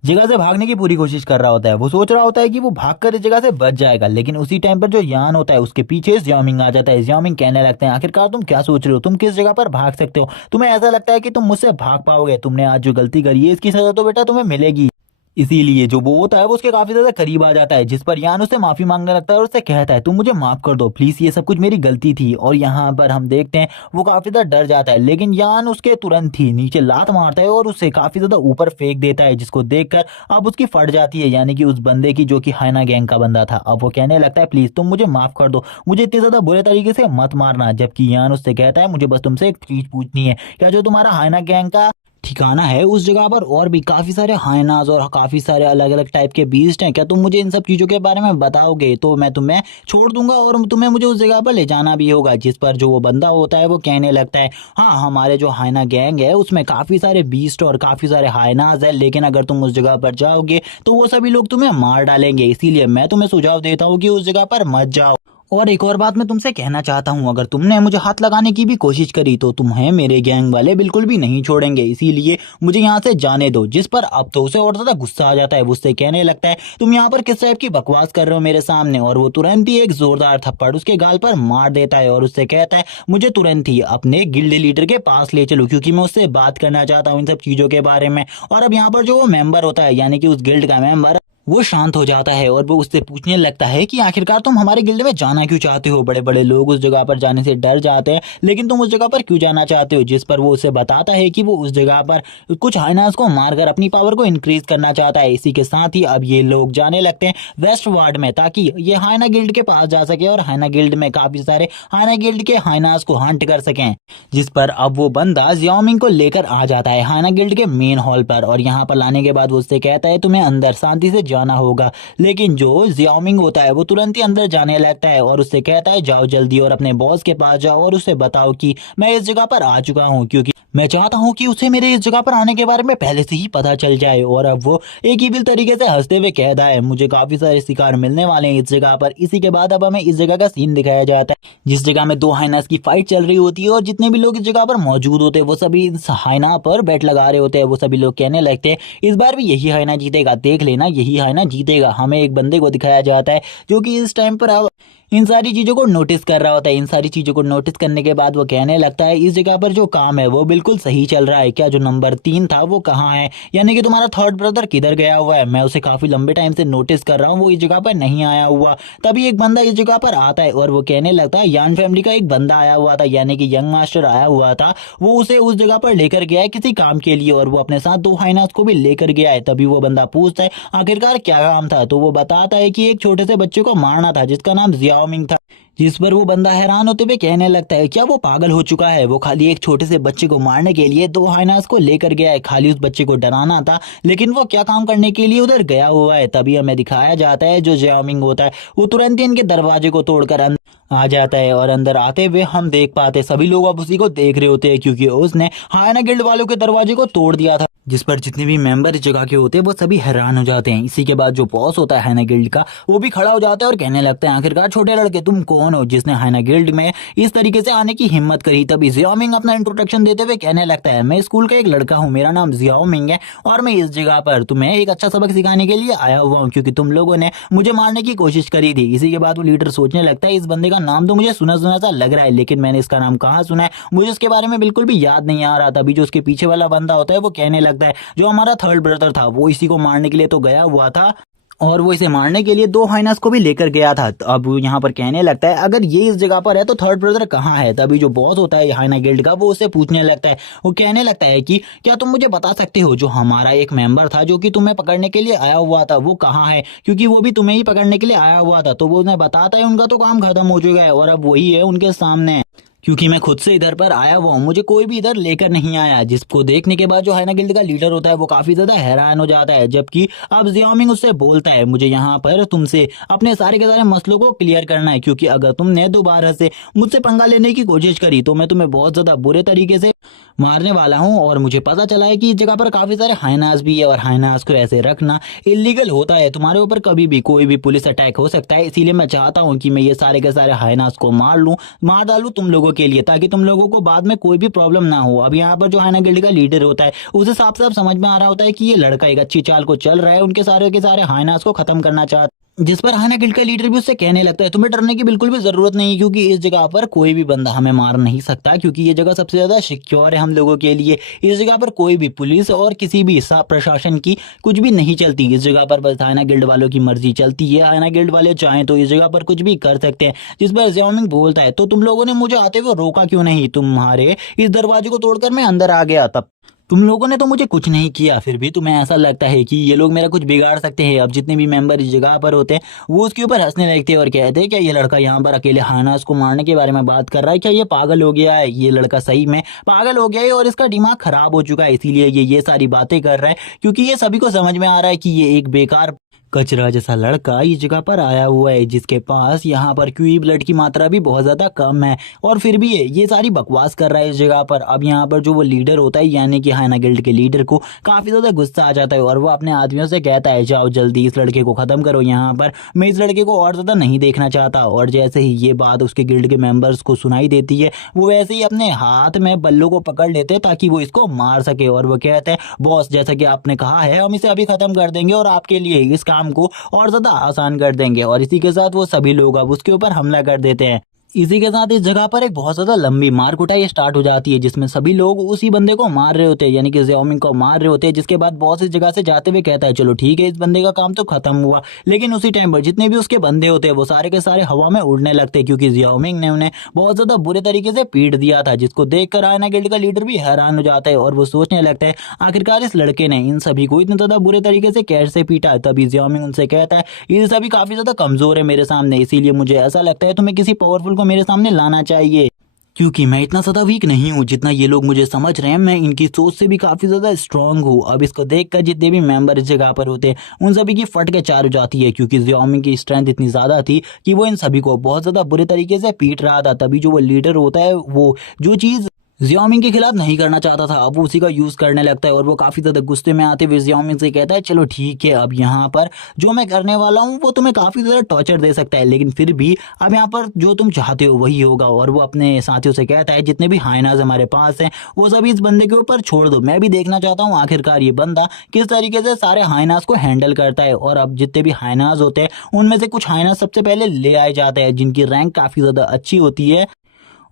जगह से भागने की पूरी कोशिश कर रहा होता है। वो सोच रहा होता है कि वो भागकर इस जगह से बच जाएगा, लेकिन उसी टाइम पर जो यान होता है उसके पीछे ज़ियाओमिंग आ जाता है। ज़ियाओमिंग कहने लगते हैं आखिरकार तुम क्या सोच रहे हो, तुम किस जगह पर भाग सकते हो, तुम्हें ऐसा लगता है कि तुम मुझसे भाग पाओगे? तुमने आज जो गलती करी है इसकी सजा तो बेटा तुम्हें मिलेगी। इसीलिए जो वो होता है वो उसके काफी ज्यादा करीब आ जाता है, जिस पर यान उससे माफी मांगने लगता है और उससे कहता है तुम मुझे माफ कर दो प्लीज, ये सब कुछ मेरी गलती थी। और यहाँ पर हम देखते हैं वो काफी ज्यादा डर जाता है, लेकिन यान उसके तुरंत ही नीचे लात मारता है और उससे काफी ज्यादा ऊपर फेंक देता है, जिसको देखकर अब उसकी फट जाती है, यानी कि उस बंदे की जो कि हाइना गैंग का बंदा था। अब वो कहने लगता है प्लीज तुम मुझे माफ कर दो, मुझे इतने ज्यादा बुरे तरीके से मत मारना। जबकि यान उससे कहता है मुझे बस तुमसे एक चीज पूछनी है, क्या जो तुम्हारा हाइना गैंग का ठिकाना है उस जगह पर और भी काफी सारे हाइनाज और काफी सारे अलग अलग टाइप के बीस्ट हैं, क्या तुम मुझे इन सब चीजों के बारे में बताओगे तो मैं तुम्हें छोड़ दूंगा और तुम्हें मुझे उस जगह पर ले जाना भी होगा। जिस पर जो वो बंदा होता है वो कहने लगता है हाँ हमारे जो हाइना गैंग है उसमें काफी सारे बीस्ट और काफी सारे हाइनाज है, लेकिन अगर तुम उस जगह पर जाओगे तो वो सभी लोग तुम्हें मार डालेंगे, इसीलिए मैं तुम्हें सुझाव देता हूँ कि उस जगह पर मत जाओ। और एक और बात मैं तुमसे कहना चाहता हूँ, अगर तुमने मुझे हाथ लगाने की भी कोशिश करी तो तुम्हें मेरे गैंग वाले बिल्कुल भी नहीं छोड़ेंगे, इसीलिए मुझे यहाँ से जाने दो। जिस पर अब तो उसे और ज्यादा गुस्सा आ जाता है, वो उससे कहने लगता है तुम यहाँ पर किस टाइप की बकवास कर रहे हो मेरे सामने, और वो तुरंत ही एक जोरदार थप्पड़ उसके गाल पर मार देता है और उससे कहता है मुझे तुरंत ही अपने गिल्ड लीडर के पास ले चलो, क्योंकि मैं उससे बात करना चाहता हूँ इन सब चीजों के बारे में। और अब यहाँ पर जो वो मेंबर होता है, यानी कि उस गिल्ड का मेंबर, वो शांत हो जाता है और वो उससे पूछने लगता है कि आखिरकार तुम हमारे गिल्ड में जाना क्यों चाहते हो। बड़े बड़े लोग उस जगह पर जाने से डर जाते हैं, लेकिन तुम उस जगह पर क्यों जाना चाहते हो। जिस पर वो उसे बताता है कि वो उस जगह पर कुछ हाइनास को मारकर अपनी पावर को इंक्रीज करना चाहता है। इसी के साथ ही अब ये लोग जाने लगते हैं वेस्ट वार्ड में, ताकि ये हाइना गिल्ड के पास जा सके और हाइना गिल्ड में काफी सारे हाइना गिल्ड के हाइनास को हंट कर सकें। जिस पर अब वो बंदा जियाओमिंग को लेकर आ जाता है हाइना गिल्ड के मेन हॉल पर, और यहाँ पर लाने के बाद वो उससे कहता है तुम्हें अंदर शांति से जाना होगा। लेकिन जो जियाओमिंग होता है वो तुरंत ही अंदर जाने लगता है और उससे कहता है जाओ जल्दी और अपने बॉस के पास जाओ और उसे बताओ कि मैं इस जगह पर आ चुका हूँ, क्योंकि मैं चाहता हूँ कि उसे मेरे इस जगह पर आने के बारे में पहले से ही पता चल जाए। और अब वो एक ही बिल तरीके से हंसते हुए कहता है मुझे काफी सारे शिकार मिलने वाले हैं इस जगह पर। इसी के बाद अब हमें इस जगह का सीन दिखाया जाता है, जिस जगह में दो हाइनास की फाइट चल रही होती है और जितने भी लोग इस जगह पर मौजूद होते हैं वो सभी इस हाइना पर बैट लगा रहे होते हैं। वो सभी लोग कहने लगते हैं इस बार भी यही हाइना जीतेगा, देख लेना यही हाइना जीतेगा। हमें एक बंदे को दिखाया जाता है जो कि इस टाइम पर अब इन सारी चीजों को नोटिस कर रहा होता है। इन सारी चीजों को नोटिस करने के बाद वो कहने लगता है इस जगह पर जो काम है वो बिल्कुल सही चल रहा है, क्या जो नंबर 3 था वो कहाँ है, यानी कि तुम्हारा थर्ड ब्रदर किधर गया हुआ है। मैं उसे काफी लंबे टाइम से नोटिस कर रहा हूँ, वो इस जगह पर नहीं आया हुआ। तभी एक बंदा इस जगह पर आता है और वो कहने लगता है यान फैमिली का एक बंदा आया हुआ था, यानी कि यंग मास्टर आया हुआ था। वो उसे उस जगह पर लेकर गया है किसी काम के लिए और वो अपने साथ दो हाइनास को भी लेकर गया है। तभी वो बंदा पूछता है आखिरकार क्या काम था, तो वो बताता है कि एक छोटे से बच्चे को मारना था जिसका नाम जियाओमिंग था। जिस पर वो बंदा हैरान होते हुए कहने लगता है क्या वो पागल हो चुका है, वो खाली एक छोटे से बच्चे को मारने के लिए दो हाइनास को लेकर गया है, खाली उस बच्चे को डराना था, लेकिन वो क्या काम करने के लिए उधर गया हुआ है। तभी हमें दिखाया जाता है जो जियाओमिंग होता है वो तुरंत ही इनके दरवाजे को तोड़कर आ जाता है और अंदर आते हुए हम देख पाते सभी लोग अब उसी को देख रहे होते हैं, क्योंकि उसने हाइना गिल्ड वालों के दरवाजे को तोड़ दिया था। जिस पर जितने भी मेंबर इस जगह के होते हैं वो सभी हैरान हो जाते हैं। इसी के बाद जो बॉस होता है हाइना गिल्ड का वो भी खड़ा हो जाता है और कहने लगता है आखिरकार छोटे लड़के तुम कौन हो जिसने हाइना गिल्ड में इस तरीके से आने की हिम्मत करी। तभी जियाओमिंग अपना इंट्रोडक्शन देते हुए कहने लगता है मैं स्कूल का एक लड़का हूँ, मेरा नाम जियाओमिंग है और मैं इस जगह पर तुम्हें एक अच्छा सबक सिखाने के लिए आया हुआ हूँ, क्योंकि तुम लोगों ने मुझे मारने की कोशिश करी थी। इसी के बाद वो लीडर सोचने लगता है इस बंदे का नाम तो मुझे सुना सुना सा लग रहा है, लेकिन मैंने इसका नाम कहाँ सुना है, मुझे इसके बारे में बिल्कुल भी याद नहीं आ रहा। तभी जो उसके पीछे वाला बंदा होता है वो कहने लगता है जो हमारा थर्ड ब्रदर था वो इसी को मारने के लिए तो गया हुआ था और वो इसे मारने के लिए दो हाइनास को भी लेकर गया था। तो अब यहाँ पर कहने लगता है अगर ये इस जगह पर है तो थर्ड ब्रदर कहाँ है। तभी जो बॉस होता है हाइना गिल्ड का वो उससे पूछने लगता है, वो कहने लगता है कि क्या तुम मुझे बता सकते हो जो हमारा एक मेंबर था जो कि तुम्हें पकड़ने के लिए आया हुआ था वो कहाँ है, क्योंकि वो भी तुम्हें ही पकड़ने के लिए आया हुआ था। तो वो उन्हें बताता है उनका तो काम खत्म हो चुका है और अब वही है उनके सामने, क्योंकि मैं खुद से इधर पर आया हुआ हूँ, मुझे कोई भी इधर लेकर नहीं आया। जिसको देखने के बाद जो हाइना गिल्ड का लीडर होता है वो काफी ज्यादा हैरान हो जाता है। जबकि अब जियाओमिंग उससे बोलता है मुझे यहाँ पर तुमसे अपने सारे के सारे मसलों को क्लियर करना है, क्योंकि अगर तुमने दोबारा से मुझसे पंगा लेने की कोशिश करी तो मैं तुम्हें बहुत ज्यादा बुरे तरीके से मारने वाला हूँ। और मुझे पता चला है कि इस जगह पर काफी सारे हाइनास भी है और हाइनास को ऐसे रखना इलीगल होता है, तुम्हारे ऊपर कभी भी कोई भी पुलिस अटैक हो सकता है। इसीलिए मैं चाहता हूँ कि मैं ये सारे के सारे हाइनास को मार डालूं तुम लोगों के लिए, ताकि तुम लोगों को बाद में कोई भी प्रॉब्लम ना हो। अब यहाँ पर जो हाइना गिल्ड का लीडर होता है उसे साफ साफ समझ में आ रहा होता है कि ये लड़का एक अच्छी चाल को चल रहा है, उनके सारे के सारे हाइनास को खत्म करना चाहता। जिस पर हाइना गिल्ड का लीडर भी उससे कहने लगता है तुम्हें डरने की बिल्कुल भी जरूरत नहीं, क्योंकि इस जगह पर कोई भी बंदा हमें मार नहीं सकता, क्योंकि ये जगह सबसे ज्यादा सिक्योर है हम लोगों के लिए। इस जगह पर कोई भी पुलिस और किसी भी प्रशासन की कुछ भी नहीं चलती। इस जगह पर बस हाइना गिल्ड वालों की मर्जी चलती है, हाइना गिल्ड वाले चाहें तो इस जगह पर कुछ भी कर सकते हैं। जिस पर जियाओमिंग बोलता है तो तुम लोगों ने मुझे आते हुए रोका क्यों नहीं, तुम्हारे इस दरवाजे को तोड़कर मैं अंदर आ गया, तब तुम लोगों ने तो मुझे कुछ नहीं किया, फिर भी तुम्हें ऐसा लगता है कि ये लोग मेरा कुछ बिगाड़ सकते हैं। अब जितने भी मेंबर इस जगह पर होते हैं वो उसके ऊपर हंसने लगते हैं और कहते हैं क्या ये लड़का यहाँ पर अकेले हाइनास को मारने के बारे में बात कर रहा है, क्या ये पागल हो गया है, ये लड़का सही में पागल हो गया है और इसका दिमाग खराब हो चुका है, इसीलिए ये सारी बातें कर रहा है, क्योंकि ये सभी को समझ में आ रहा है कि ये एक बेकार कचरा जैसा लड़का इस जगह पर आया हुआ है जिसके पास यहाँ पर क्यूई ब्लड की मात्रा भी बहुत ज़्यादा कम है और फिर भी ये सारी बकवास कर रहा है इस जगह पर। अब यहाँ पर जो वो लीडर होता है यानी कि हाइना गिल्ड के लीडर को काफ़ी ज़्यादा गुस्सा आ जाता है और वो अपने आदमियों से कहता है जाओ जल्दी इस लड़के को ख़त्म करो यहाँ पर, मैं इस लड़के को और ज़्यादा नहीं देखना चाहता। और जैसे ही ये बात उसके गिल्ड के मेंबर्स को सुनाई देती है वो वैसे ही अपने हाथ में बल्लों को पकड़ लेते हैं ताकि वो इसको मार सके। और वो कहते हैं बॉस जैसा कि आपने कहा है हम इसे अभी ख़त्म कर देंगे और आपके लिए इस काम को और ज़्यादा आसान कर देंगे। और इसी के साथ वो सभी लोग अब उसके ऊपर हमला कर देते हैं। इसी के साथ इस जगह पर एक बहुत ज्यादा लंबी मार कुटाई स्टार्ट हो जाती है जिसमें सभी लोग उसी बंदे को मार रहे होते हैं यानी कि ज़ियाओमिंग को मार रहे होते हैं। जिसके बाद बॉस इस जगह से जाते हुए कहता है चलो ठीक है इस बंदे का काम तो खत्म हुआ। लेकिन उसी टाइम पर जितने भी उसके बंदे होते हैं वो सारे के सारे हवा में उड़ने लगते हैं क्योंकि ज़ियाओमिंग ने उन्हें बहुत ज्यादा बुरे तरीके से पीट दिया था, जिसको देखकर आयना गिल्ड का लीडर भी हैरान हो जाता है और वो सोचने लगता है आखिरकार इस लड़के ने इन सभी को इतने ज्यादा बुरे तरीके से कैसे पीटा। तभी ज़ियाओमिंग उनसे कहता है ये सभी काफी ज्यादा कमजोर है मेरे सामने, इसीलिए मुझे ऐसा लगता है तुम्हें किसी पावरफुल को मेरे सामने लाना चाहिए क्योंकि मैं इतना ज़्यादा वीक नहीं हूँ जितना ये लोग मुझे समझ रहे हैं, मैं इनकी सोच से भी काफ़ी ज़्यादा स्ट्रांग हूँ। अब इसको देखकर जितने भी मेंबर इस जगह पर होते हैं उन सभी की फट के चार हो जाती है क्योंकि ज़ियाओमिंग की स्ट्रेंथ इतनी ज़्यादा थी कि वो इन सभी को बहुत ज़्यादा बुरे तरीके से पीट रहा था। तभी जो वो लीडर होता है वो जो चीज़ ज़ियाओमिंग के खिलाफ नहीं करना चाहता था अब वो उसी का यूज़ करने लगता है और वो काफ़ी ज़्यादा गुस्से में आते हुए ज़ियाओमिंग से कहता है चलो ठीक है अब यहाँ पर जो मैं करने वाला हूँ वो तुम्हें काफ़ी ज़्यादा टॉर्चर दे सकता है लेकिन फिर भी अब यहाँ पर जो तुम चाहते हो वही होगा। और वो अपने साथियों से कहता है जितने भी हाइनाज हमारे पास हैं वो सभी इस बंदे के ऊपर छोड़ दो, मैं भी देखना चाहता हूँ आखिरकार ये बंदा किस तरीके से सारे हाइनाज को हैंडल करता है। और अब जितने भी हाइनाज होते हैं उनमें से कुछ हाइनाज सबसे पहले ले आए जाते हैं जिनकी रैंक काफ़ी ज़्यादा अच्छी होती है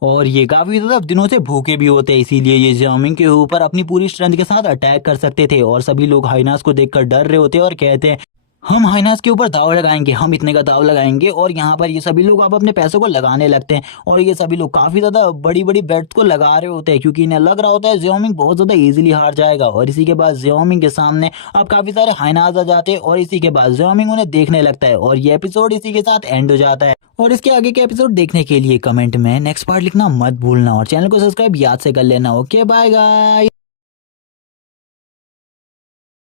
और ये काफी ज्यादा दिनों से भूखे भी होते हैं, इसीलिए ये ज़ियाओमिंग के ऊपर अपनी पूरी स्ट्रेंथ के साथ अटैक कर सकते थे। और सभी लोग हाइनास को देखकर डर रहे होते हैं और कहते हैं हम हाइनास के ऊपर दाव लगाएंगे, हम इतने का दाव लगाएंगे। और यहाँ पर ये सभी लोग अब अपने पैसों को लगाने लगते हैं और ये सभी लोग काफी ज्यादा बड़ी बड़ी बेट्स को लगा रहे होते हैं क्योंकि इन्हें लग रहा होता है ज़ियाओमिंग बहुत ज्यादा इजीली हार जाएगा। और इसी के बाद ज़ियाओमिंग के सामने अब काफी सारे हाइनास आ जाते हैं और इसी के बाद ज़ियाओमिंग उन्हें देखने लगता है और ये एपिसोड इसी के साथ एंड हो जाता है। और इसके आगे के एपिसोड देखने के लिए कमेंट में नेक्स्ट पार्ट लिखना मत भूलना और चैनल को सब्सक्राइब याद से कर लेना। Okay bye guys.